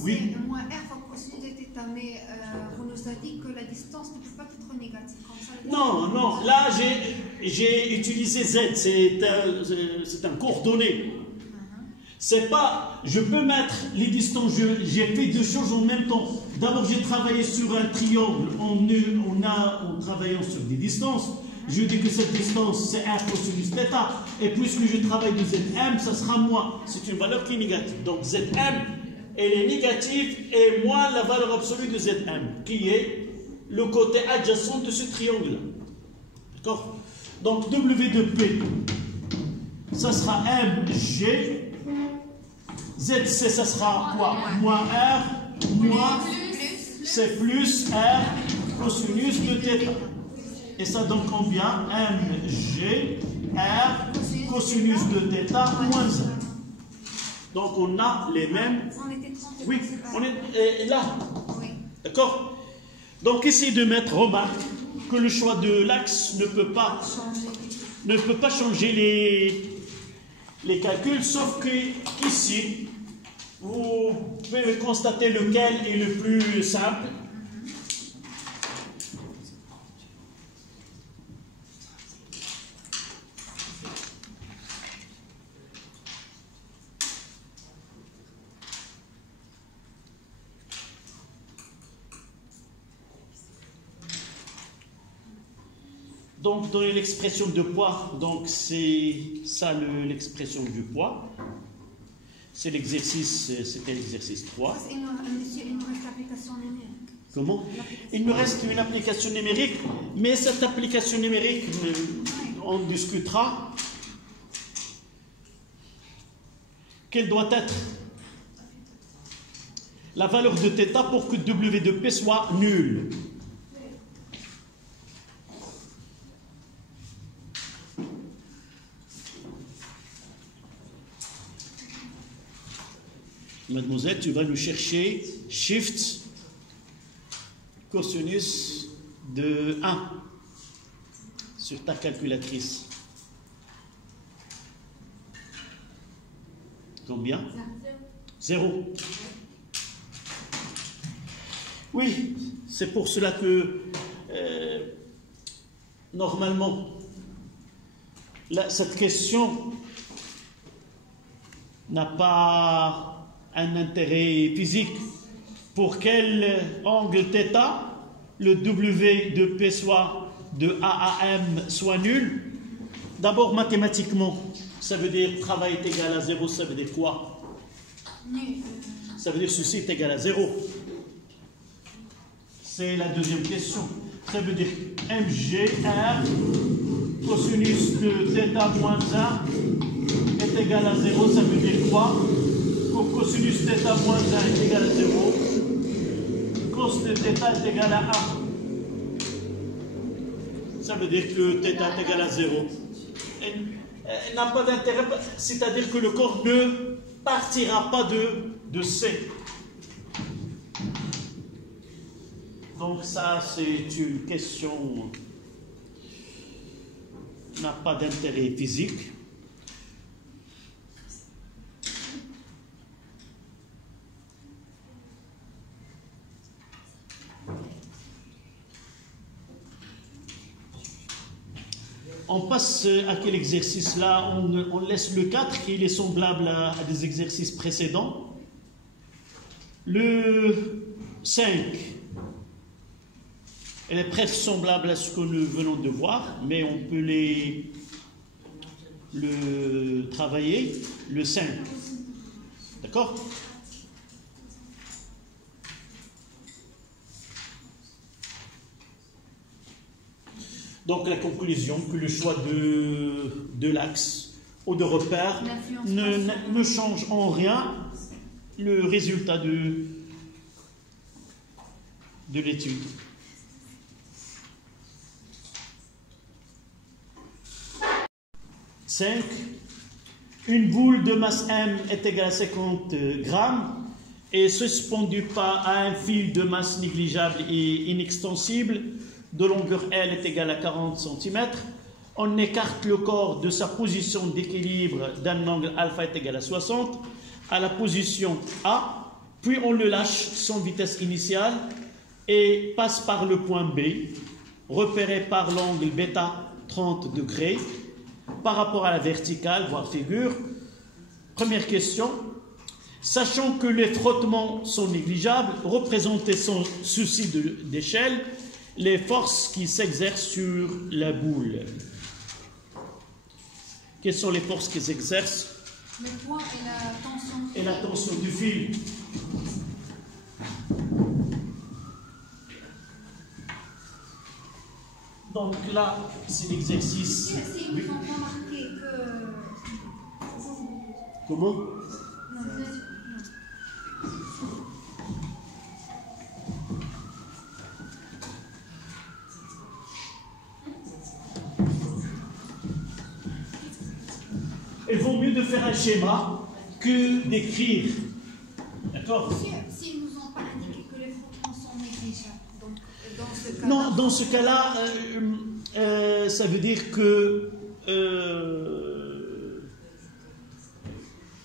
Oui. Moins R fois cosinus de θ, mais vous nous avez dit que la distance ne peut pas être négative. Comme ça, non, là, j'ai utilisé Z, c'est un coordonné. C'est pas, je peux mettre les distances, j'ai fait deux choses en même temps. D'abord, j'ai travaillé sur un triangle en travaillant sur des distances. Je dis que cette distance, c'est R cosinus θ. Et puisque je travaille de Zm, ça sera moins. C'est une valeur qui est négative. Donc Zm, elle est négative et moins la valeur absolue de Zm, qui est le côté adjacent de ce triangle. D'accord? Donc W de P, ça sera MG. ZC, ça sera quoi? Moins R, moins, c'est plus R cosinus de θ. Et ça donne combien? MG, R cosinus de θ moins 1. Donc on a les mêmes. Oui, on est là. D'accord? Donc essayez de mettre, remarque que le choix de l'axe ne peut pas changer les calculs, sauf que ici, vous pouvez constater lequel est le plus simple. Donc, dans l'expression de poids, donc c'est ça l'expression du poids. C'est l'exercice, c'était l'exercice 3. Monsieur, il nous reste l'application numérique. Comment? Il me reste une application numérique, mais cette application numérique, on discutera. Quelle doit être la valeur de θ pour que W de P soit nul? Mademoiselle, tu vas nous chercher shift cosinus de 1 sur ta calculatrice. Combien? 0. Oui, c'est pour cela que normalement cette question n'a pas un intérêt physique. Pour quel angle θ le W de P soit de AAM soit nul? D'abord, mathématiquement, ça veut dire travail est égal à 0, ça veut dire quoi? Ça veut dire ceci est égal à 0. C'est la deuxième question. Ça veut dire MGR cosinus de θ moins 1 est égal à 0. Ça veut dire quoi? Que cosinus θ moins 1 est égal à 0. Cos de θ est égal à 1. Ça veut dire que θ est égal à 0. Elle n'a pas d'intérêt, c'est-à-dire que le corps ne partira pas de C. Donc ça, c'est une question qui n'a pas d'intérêt physique. On passe à quel exercice là? On laisse le 4 qui est semblable à des exercices précédents. Le 5, elle est presque semblable à ce que nous venons de voir, mais on peut le travailler. Le 5, d'accord? Donc la conclusion que le choix de l'axe ou de repère ne change en rien le résultat de l'étude. « 5. Une boule de masse M est égale à 50 grammes et suspendue à un fil de masse négligeable et inextensible de longueur L est égale à 40 cm. On écarte le corps de sa position d'équilibre d'un angle alpha est égal à 60 à la position A, puis on le lâche sans vitesse initiale et passe par le point B, repéré par l'angle bêta 30 degrés par rapport à la verticale, voire figure. Première question. Sachant que les frottements sont négligeables, représentez sans souci d'échelle les forces qui s'exercent sur la boule. Quelles sont les forces qui s'exercent? Le poids et la tension. Et la tension du fil. Donc là, c'est l'exercice. Si ils nous ont pas marqué que... Comment? Non, Il vaut mieux de faire un schéma que d'écrire. D'accord? si nous ont pas indiqué que les frottements sont négligeables, donc dans ce cas-là... Non, dans ce cas-là, ça veut dire que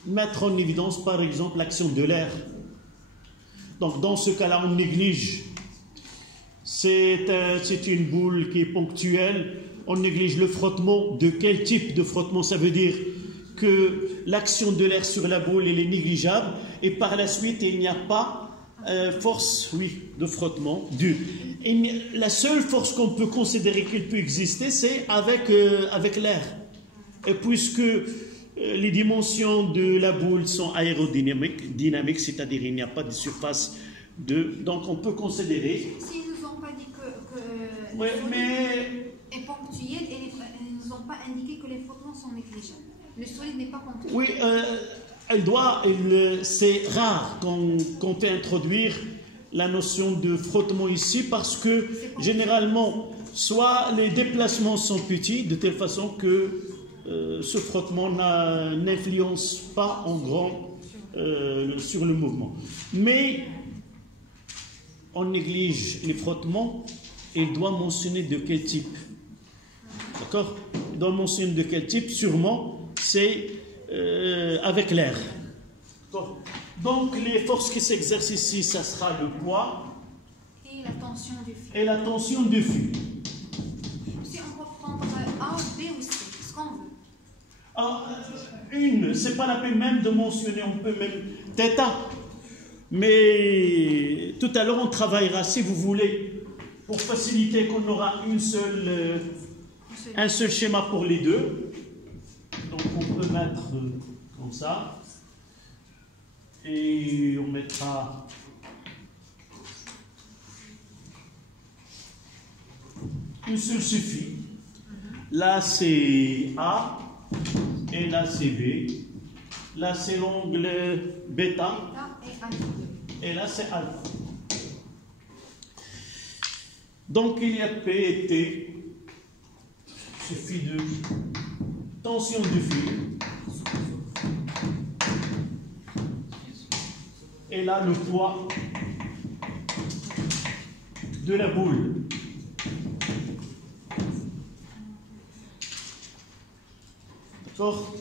mettre en évidence, par exemple, l'action de l'air. Donc, dans ce cas-là, on néglige. C'est une boule qui est ponctuelle. On néglige le frottement. De quel type de frottement? Ça veut dire que l'action de l'air sur la boule elle est négligeable et par la suite il n'y a pas force de frottement due. La seule force qu'on peut considérer qu'il peut exister c'est avec l'air. Et puisque les dimensions de la boule sont aérodynamiques, c'est-à-dire il n'y a pas de surface donc on peut considérer... S'ils ne nous ont pas dit que ouais, mais... est ponctuel et ils ne nous ont pas indiqué que les frottements sont négligeables. Le solide n'est pas ponctuel. Oui, c'est rare qu'on fait introduire la notion de frottement ici parce que généralement, soit les déplacements sont petits de telle façon que ce frottement n'influence pas en grand sur le mouvement. Mais on néglige les frottements et il doit mentionner de quel type. D'accord? Il doit mentionner de quel type, sûrement. C'est avec l'air. Donc les forces qui s'exercent ici, ça sera le poids et la tension du fil. Et la tension du fil. Si on peut prendre A, B ou C, ce qu'on veut. une, c'est pas la peine même de mentionner, on peut même θ. Mais tout à l'heure, on travaillera, si vous voulez, pour faciliter qu'on aura un seul schéma pour les deux. Donc on peut mettre comme ça. Et on mettra une seule suffit. Là c'est A et là c'est B. Là c'est l'angle bêta et là c'est alpha. Donc il y a P et T. Il suffit de tension du fil. Et là le poids de la boule. D'accord?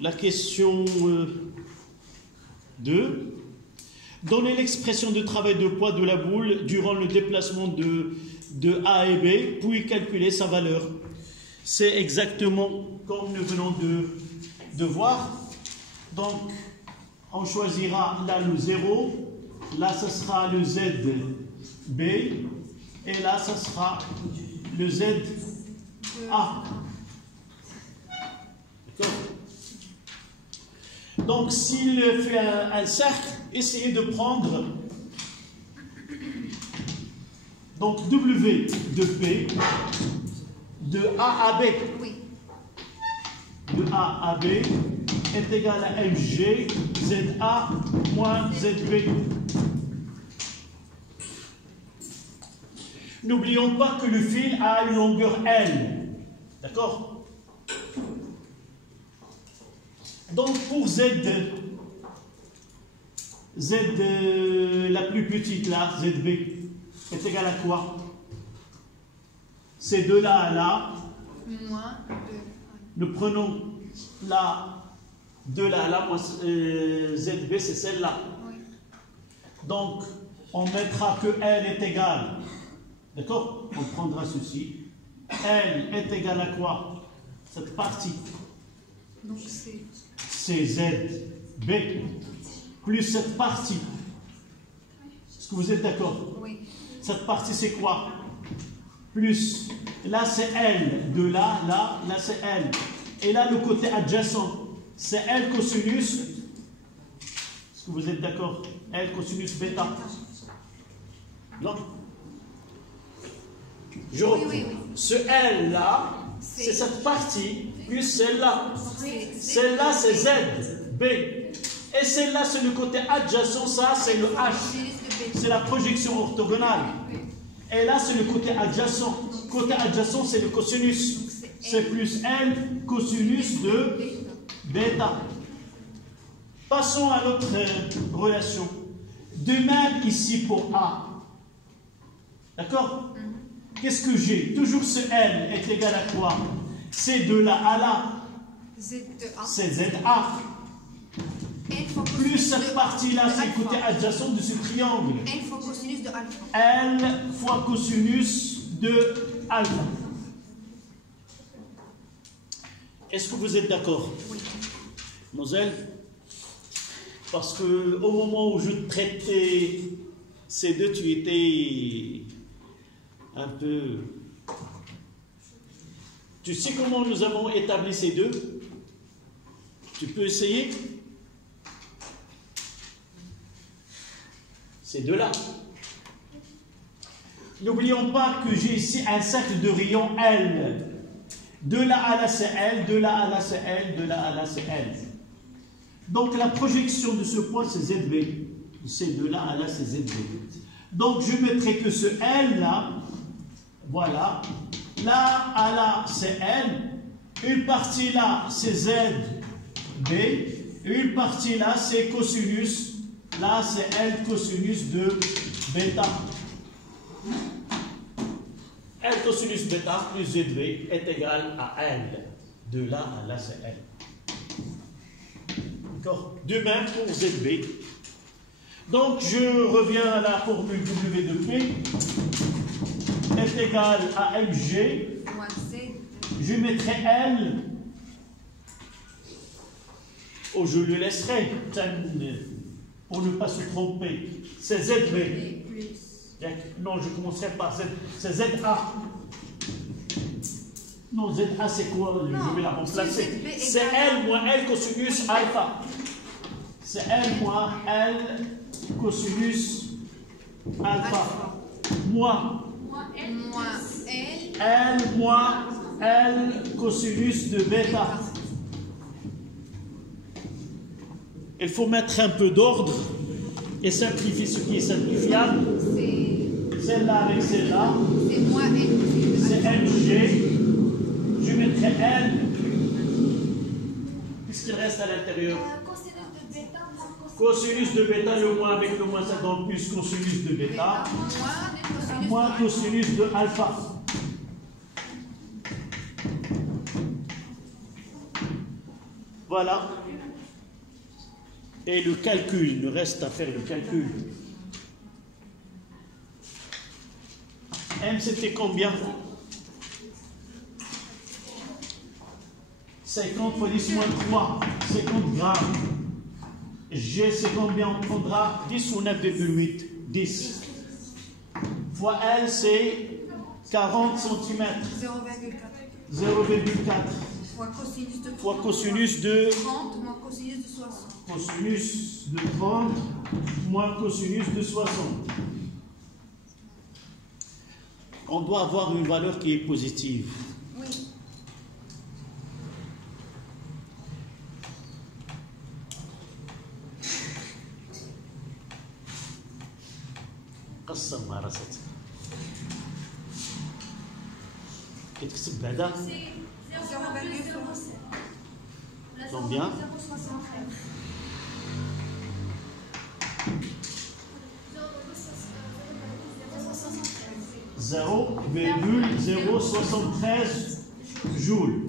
La question 2. Donnez l'expression de travail de poids de la boule durant le déplacement de A et B, puis calculer sa valeur. C'est exactement comme nous venons de voir. Donc, on choisira là le 0, là ce sera le ZB, et là ce sera le ZA. Donc, s'il fait un cercle, essayez de prendre donc W de P de A à B. Oui. De A à B est égal à MG ZA moins ZB. N'oublions pas que le fil a une longueur L. D'accord? Donc pour Z la plus petite là, ZB, est égal à quoi? C'est de là à là. Moins 2. Nous prenons là, de là à là, ZB c'est celle-là. Oui. Donc on mettra que L est égal. D'accord? On prendra ceci. L est égal à quoi? Cette partie. Donc c'est ZB plus cette partie. Est-ce que vous êtes d'accord? Oui. Cette partie c'est quoi? Plus, là c'est L, de là, là c'est L. Et là le côté adjacent, c'est L cosinus. Est-ce que vous êtes d'accord? L cosinus bêta. Non? Je reprends. Oui. Ce L là, c'est cette partie, plus celle-là. Celle-là c'est ZB. Et celle-là c'est le côté adjacent, ça c'est le H. C'est la projection orthogonale. Et là c'est le côté adjacent. Côté adjacent c'est le cosinus. C'est plus L cosinus de bêta. Passons à notre relation. De même ici pour A. D'accord? Qu'est-ce que j'ai? Toujours ce L est égal à quoi? C'est de là à là. C'est ZA. Plus cette partie-là, c'est le côté adjacent de ce triangle. L fois cosinus de alpha. L fois cosinus de alpha. Est-ce que vous êtes d'accord? Oui. Moselle? Parce que au moment où je traitais ces deux, tu étais un peu... Tu sais comment nous avons établi ces deux? Tu peux essayer? Ces deux-là. N'oublions pas que j'ai ici un cercle de rayon L. De là à là c'est L, de là à là c'est L, de là à là c'est L. Donc la projection de ce point c'est ZB. C'est de là à là c'est ZB. Donc je mettrai que ce L là, voilà, là à là c'est L, une partie là c'est ZB, une partie là c'est cosinus, là c'est L cosinus de bêta. L cosinus bêta plus ZB est égal à L. De là à là c'est L. D'accord? De même pour ZB. Donc je reviens à la formule W de P est égal à MG. Je mettrai L ou je le laisserai pour ne pas se tromper. C'est ZB. Non, je commencerai par Z. C'est ZA. Non, ZA c'est quoi? Je vais la remplacer. C'est L moins L cosinus alpha. C'est L moins L cosinus alpha. Moins L moins L cosinus de bêta. Il faut mettre un peu d'ordre et simplifier ce qui est simplifiable. Celle-là avec celle-là. C'est MG. Je mettrai L. Qu'est-ce qu'il reste à l'intérieur? Cosinus de bêta, le moins avec le moins, ça donne plus cosinus de bêta. Moins cosinus de alpha. Voilà. Et le calcul, il nous reste à faire le calcul. M, c'était combien? 50 fois 10 moins 3, 50 grammes. G, c'est combien? On prendra 10 ou 9,8? 10. Fois L, c'est 40 cm. 0,4. Fois cosinus de 30 moins cosinus de 60. Cosinus de 30 moins cosinus de 60. On doit avoir une valeur qui est positive. Oui. قسم مع راسك كتكتب بعدا combien? 0,073 joules.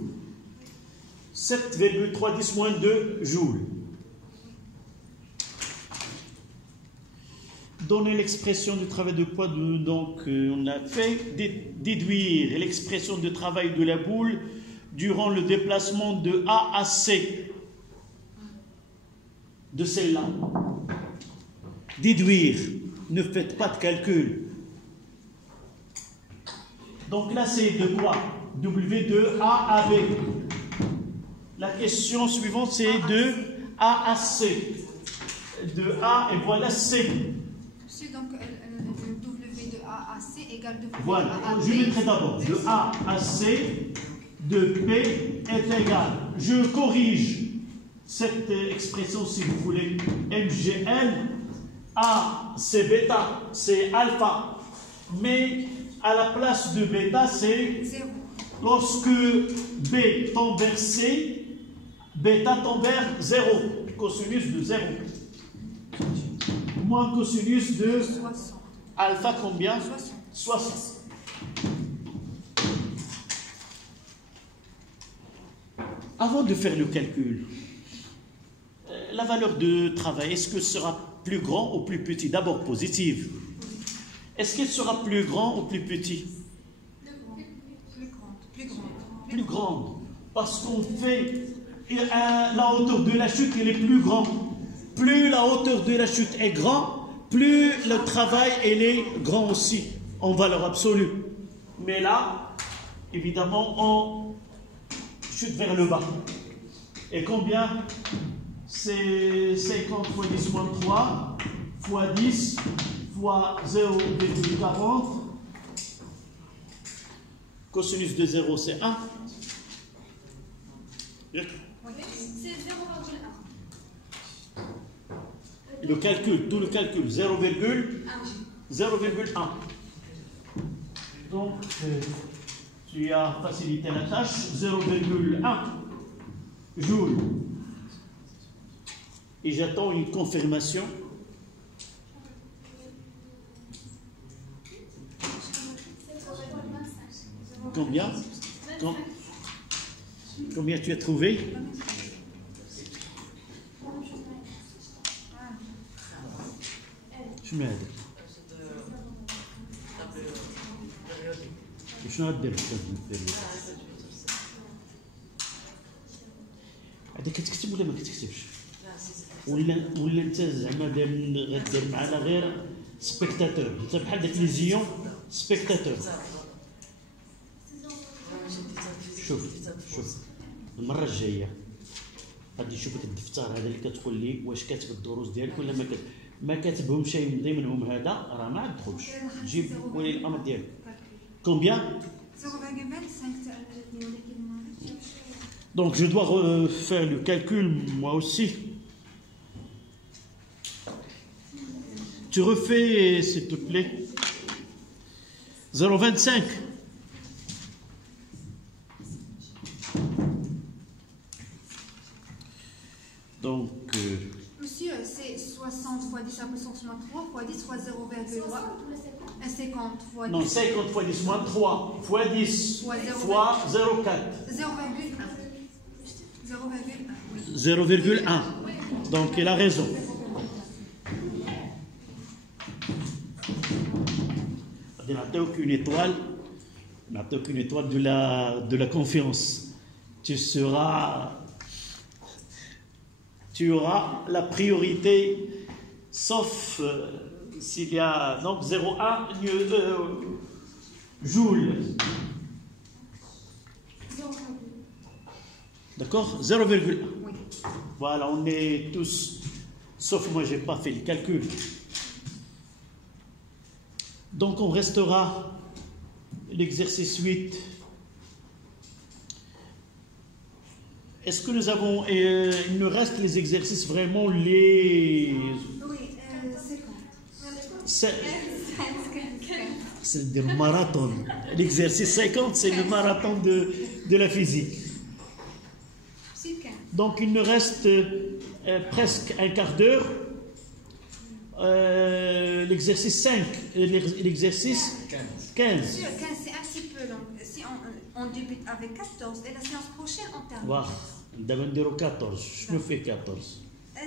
7,3 10 moins 2 joules. Donner l'expression du travail de poids, donc on a fait déduire l'expression de travail de la boule durant le déplacement de A à C, de celle-là. Déduire, ne faites pas de calcul. Donc là, c'est de quoi? W de A à B. La question suivante, c'est de A à C. De A, et voilà C. Donc, W de A à C égale W voilà. de A à B. Je mettrai d'abord de A à C, de P est égal. Je corrige cette expression, si vous voulez, MGN. A, c'est bêta, c'est alpha. Mais à la place de bêta, c'est 0. Lorsque B tend vers C, bêta tend vers 0. Cosinus de 0. Moins cosinus de 60. Alpha combien? 60. Avant de faire le calcul, la valeur de travail, est-ce que sera plus grand ou plus petit? D'abord positive. Est-ce qu'elle sera plus grand ou plus petit? Plus grande. Parce qu'on fait la hauteur de la chute, elle est plus grande. Plus la hauteur de la chute est grande, plus le travail elle est grand aussi, en valeur absolue. Mais là, évidemment, on chute vers le bas. Et combien? C'est 50 fois 10 moins 3 fois 10 fois 0,40. Cosinus de 0, c'est 1. C'est 0,1. Le calcul, tout le calcul, 0,1. Donc, tu as facilité la tâche, 0,1 joule. Et j'attends une confirmation. Combien? Combien tu as trouvé? شنو هذا؟ شنو غدير هذا كتكتب ولا ما كتكتبش؟ ولا انت زعما غدير معنا غير سبيكتاتور، انت بحال داك لي زيون سبيكتاتور. شوف المره الجايه غادي نشوفك الدفتر هذا اللي كتقول لي واش كاتب الدروس ديالك ولا ما كاتبهمش يمضي منهم، هذا راه ما عندكمش، تجيب ولي الامر ديالك. كومبيان؟ 0,25 Donc je dois faire le calcul moi aussi. Tu refais s'il te plaît. 0,25. Donc Monsieur, c'est 60 fois 10 à puissance moins 3 fois 10 fois 0,1 et 50 fois 10. non, 50 fois 10 moins 3 fois 10 Fois 0,1. fois 0,4. 0,1. Donc il a raison. On n'a aucune étoile, de la confiance. Tu auras la priorité, sauf s'il y a donc 0,1 joule. D'accord? 0,1. Oui. Voilà, on est tous, sauf moi, j'ai pas fait le calcul. Donc on restera l'exercice 8. Est-ce que nous avons, il nous reste les exercices vraiment les... Oui, 50. C'est des marathons. L'exercice 50, c'est le marathon de la physique. Donc il nous reste presque un quart d'heure. L'exercice 5, l'exercice 15. Monsieur, 15, c'est un petit peu long. Si on débute avec 14 et la séance prochaine, on termine. Wow. D'abord 14. Je me fais 14.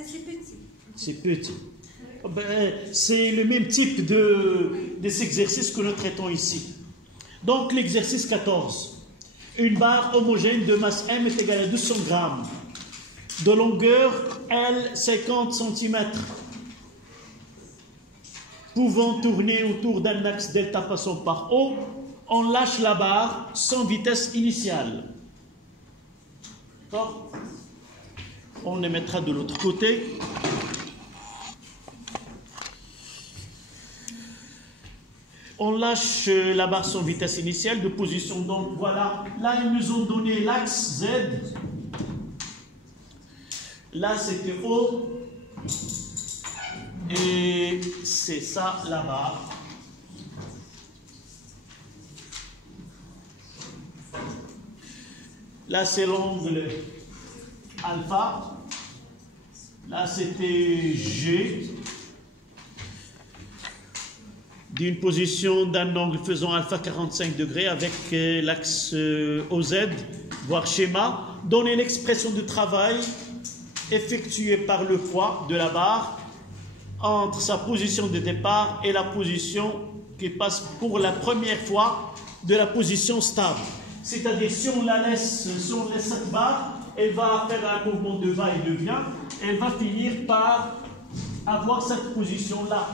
C'est petit. C'est petit. C'est le même type des exercices que nous traitons ici. Donc l'exercice 14. Une barre homogène de masse M est égale à 200 grammes. De longueur L 50 cm. Pouvant tourner autour d'un axe delta passant par O, on lâche la barre sans vitesse initiale. D'accord? On les mettra de l'autre côté. On lâche la barre sans vitesse initiale de position. Donc voilà, là ils nous ont donné l'axe Z. Là c'était O. Et c'est ça la barre. Là c'est l'angle alpha. Là c'était G. D'une position d'un angle faisant alpha 45 degrés avec l'axe OZ, voire schéma. Donner l'expression de travail effectuée par le poids de la barre entre sa position de départ et la position qui passe pour la première fois de la position stable. C'est-à-dire si on laisse cette barre, elle va faire un mouvement de va et de vient, elle va finir par avoir cette position-là.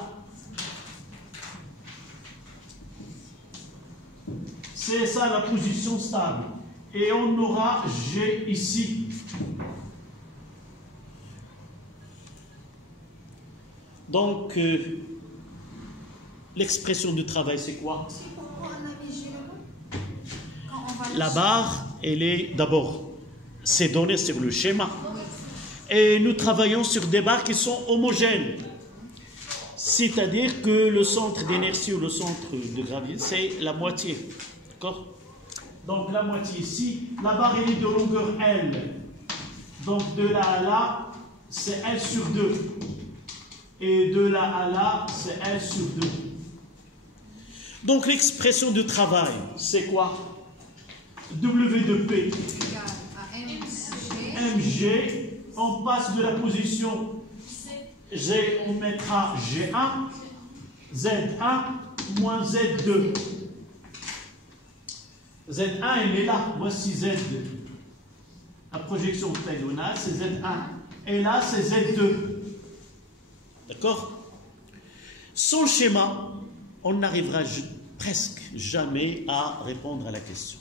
C'est ça la position stable. Et on aura G ici. Donc, l'expression du travail, c'est quoi? La barre, elle est d'abord, c'est donné sur le schéma. Et nous travaillons sur des barres qui sont homogènes. C'est-à-dire que le centre d'inertie ou le centre de gravité, c'est la moitié. D'accord? Donc, la moitié ici, la barre elle est de longueur L. Donc, de là à là, c'est L sur 2. Et de là à là, c'est L sur 2. Donc l'expression de travail, c'est quoi? W de P MG, on passe de la position G, on mettra G1, Z1 moins Z2. Z1, elle est là, voici Z2. La projection octagonale, c'est Z1. Et là, c'est Z2. D'accord? Sans schéma, on n'arrivera presque jamais à répondre à la question.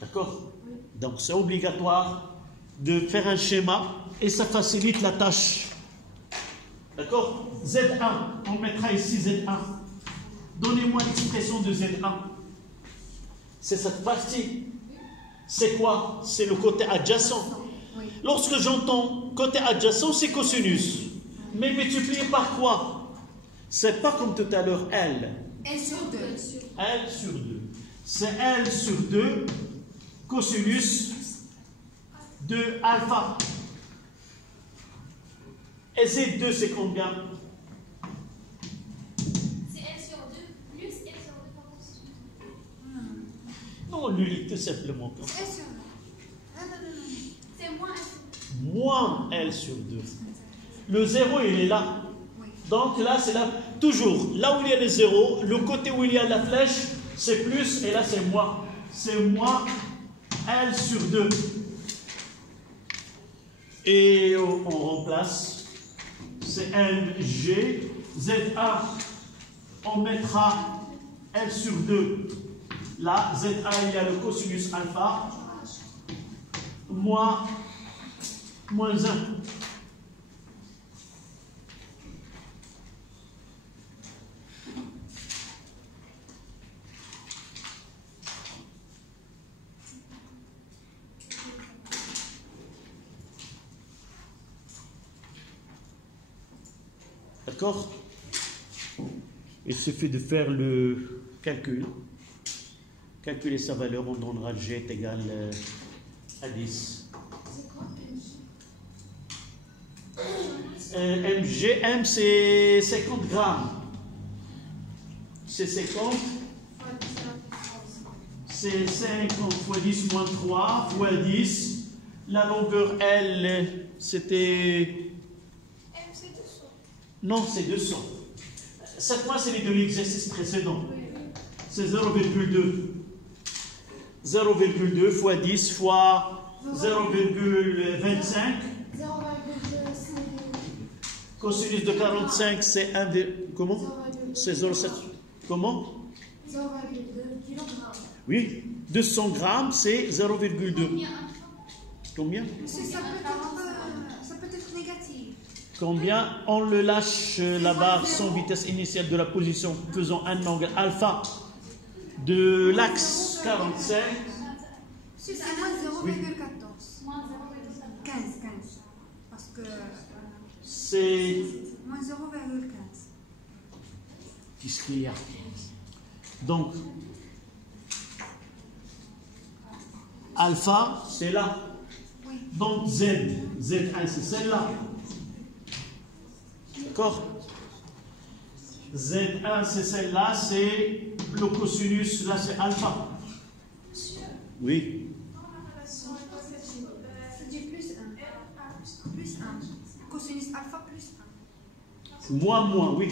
D'accord? Donc c'est obligatoire de faire un schéma et ça facilite la tâche. D'accord? Z1, on mettra ici Z1. Donnez-moi l'expression de Z1. C'est cette partie. C'est quoi? C'est le côté adjacent. Lorsque j'entends côté adjacent, c'est cosinus. Mais multiplié par quoi? C'est pas comme tout à l'heure L. L sur 2. L sur 2. C'est L sur 2 cosinus de alpha. Et Z2, c'est combien? C'est L sur 2 plus L sur 2 par cosinus. Non, l'unité simplement. L sur 2. C'est moins L sur 2. Moins L sur 2. Le 0, il est là. Donc là, c'est là. Toujours, là où il y a les zéros, le côté où il y a la flèche, c'est plus, et là, c'est moins. C'est moins L sur 2. Et on remplace. C'est LG. ZA, on mettra L sur 2. Là, ZA, il y a le cosinus alpha. Moins 1. D'accord? Il suffit de faire le calcul. Calculer sa valeur, on donnera le G est égal à 10. C'est quoi MG, M c'est 50 grammes. C'est 50. C'est 50 fois 10 moins 3 fois 10. La longueur L, c'était... M, c'est 200. Non, c'est 200. Cette fois, c'est les de l'exercice précédent. C'est 0,2. 0,2 fois 10 fois 0,25. Cosinus de 45, c'est 1... Comment? C'est 0,7. Comment? 0,2 kg. Oui, 200 grammes, c'est 0,2. Combien? Ça peut être négatif. Combien? On le lâche la barre sans vitesse initiale de la position, faisant un angle alpha de l'axe 45. C'est moins 0,14. Moins 15. Parce que... C'est... Moins 0,15. Qu'est-ce qu'il y a? Donc, alpha, c'est là. Oui. Donc Z1, c'est celle-là. D'accord? Z1, c'est celle-là, c'est le cosinus, là c'est alpha. Oui. C'est du plus 1. Plus 1. Cosinus alpha plus 1. Moins, oui.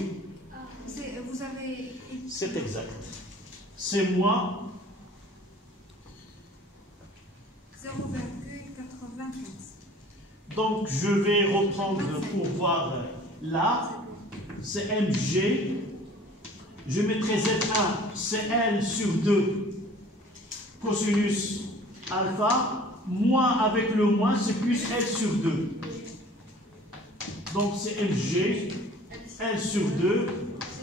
Vous avez... C'est exact. C'est moins 0,95. Donc, je vais reprendre pour voir là. C'est MG. Je mettrai Z1, c'est L sur 2. Cosinus alpha. Moins avec le moins, c'est plus L sur 2. Donc, c'est MG. L sur 2.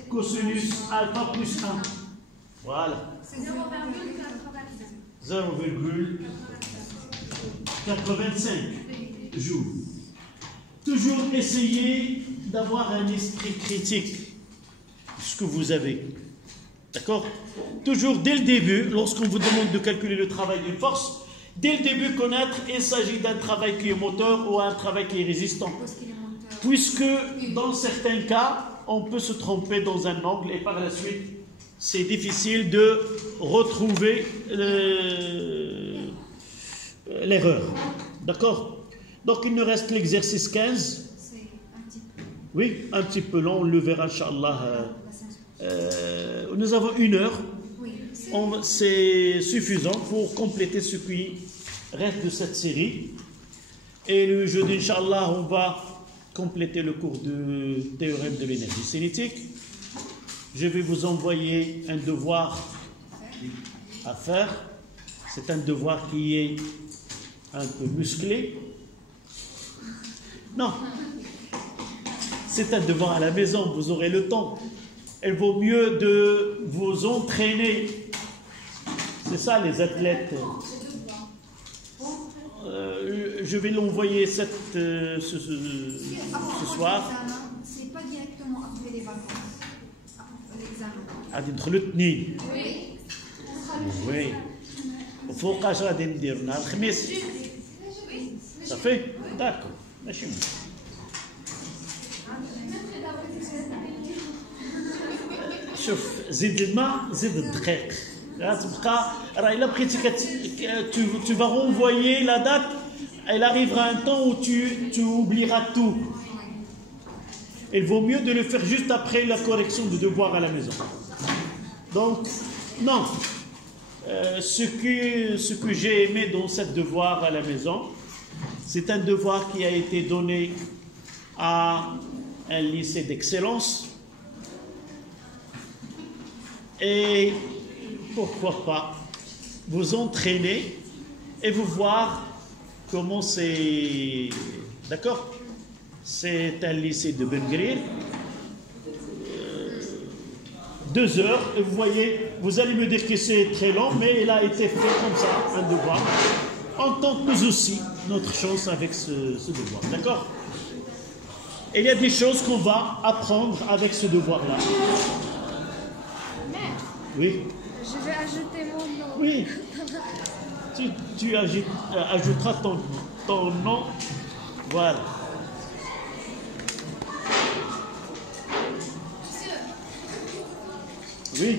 Cosinus alpha plus 1. Voilà. C'est 0,85 jours. Toujours essayer d'avoir un esprit critique, ce que vous avez. D'accord? Toujours dès le début, lorsqu'on vous demande de calculer le travail d'une force, dès le début connaître il s'agit d'un travail qui est moteur ou un travail qui est résistant. Puisque dans certains cas, on peut se tromper dans un angle et par la suite, c'est difficile de retrouver l'erreur. D'accord? Donc il nous reste l'exercice 15. C'est un petit peu. Oui, un petit peu long, on le verra, Inch'Allah. Nous avons 1 heure. Oui. C'est suffisant pour compléter ce qui reste de cette série. Et le jeudi, Inch'Allah, on va compléter le cours de théorème de l'énergie cinétique. Je vais vous envoyer un devoir à faire. C'est un devoir qui est un peu musclé. Non, c'est un devoir à la maison, vous aurez le temps. Il vaut mieux de vous entraîner. C'est ça les athlètes. Je vais l'envoyer ce soir. C'est pas directement après les vacances, après l'examen. غادي ندخلوا الاثنين. وي. وفوقاش غادي نديروا نهار الخميس. صافي؟ داكو ماشي مشكل. شوف زيد الماء زيد الدقيق. غتبقى راه الا بقيتي tu vas renvoyer la date. Il arrivera un temps où tu oublieras tout. Il vaut mieux de le faire juste après la correction de devoir à la maison. Donc, non. Ce que j'ai aimé dans ce devoir à la maison, c'est un devoir qui a été donné à un lycée d'excellence. Et pourquoi pas vous entraîner et vous voir comment c'est. D'accord? C'est un lycée de Ben Gurir. 2 heures, et vous voyez, vous allez me dire que c'est très long, mais il a été fait comme ça, un devoir. On tente nous aussi notre chance avec ce devoir. D'accord? Et il y a des choses qu'on va apprendre avec ce devoir-là. Oui. Je vais ajouter mon nom. Oui. Tu ajouteras ton nom. Voilà. Oui.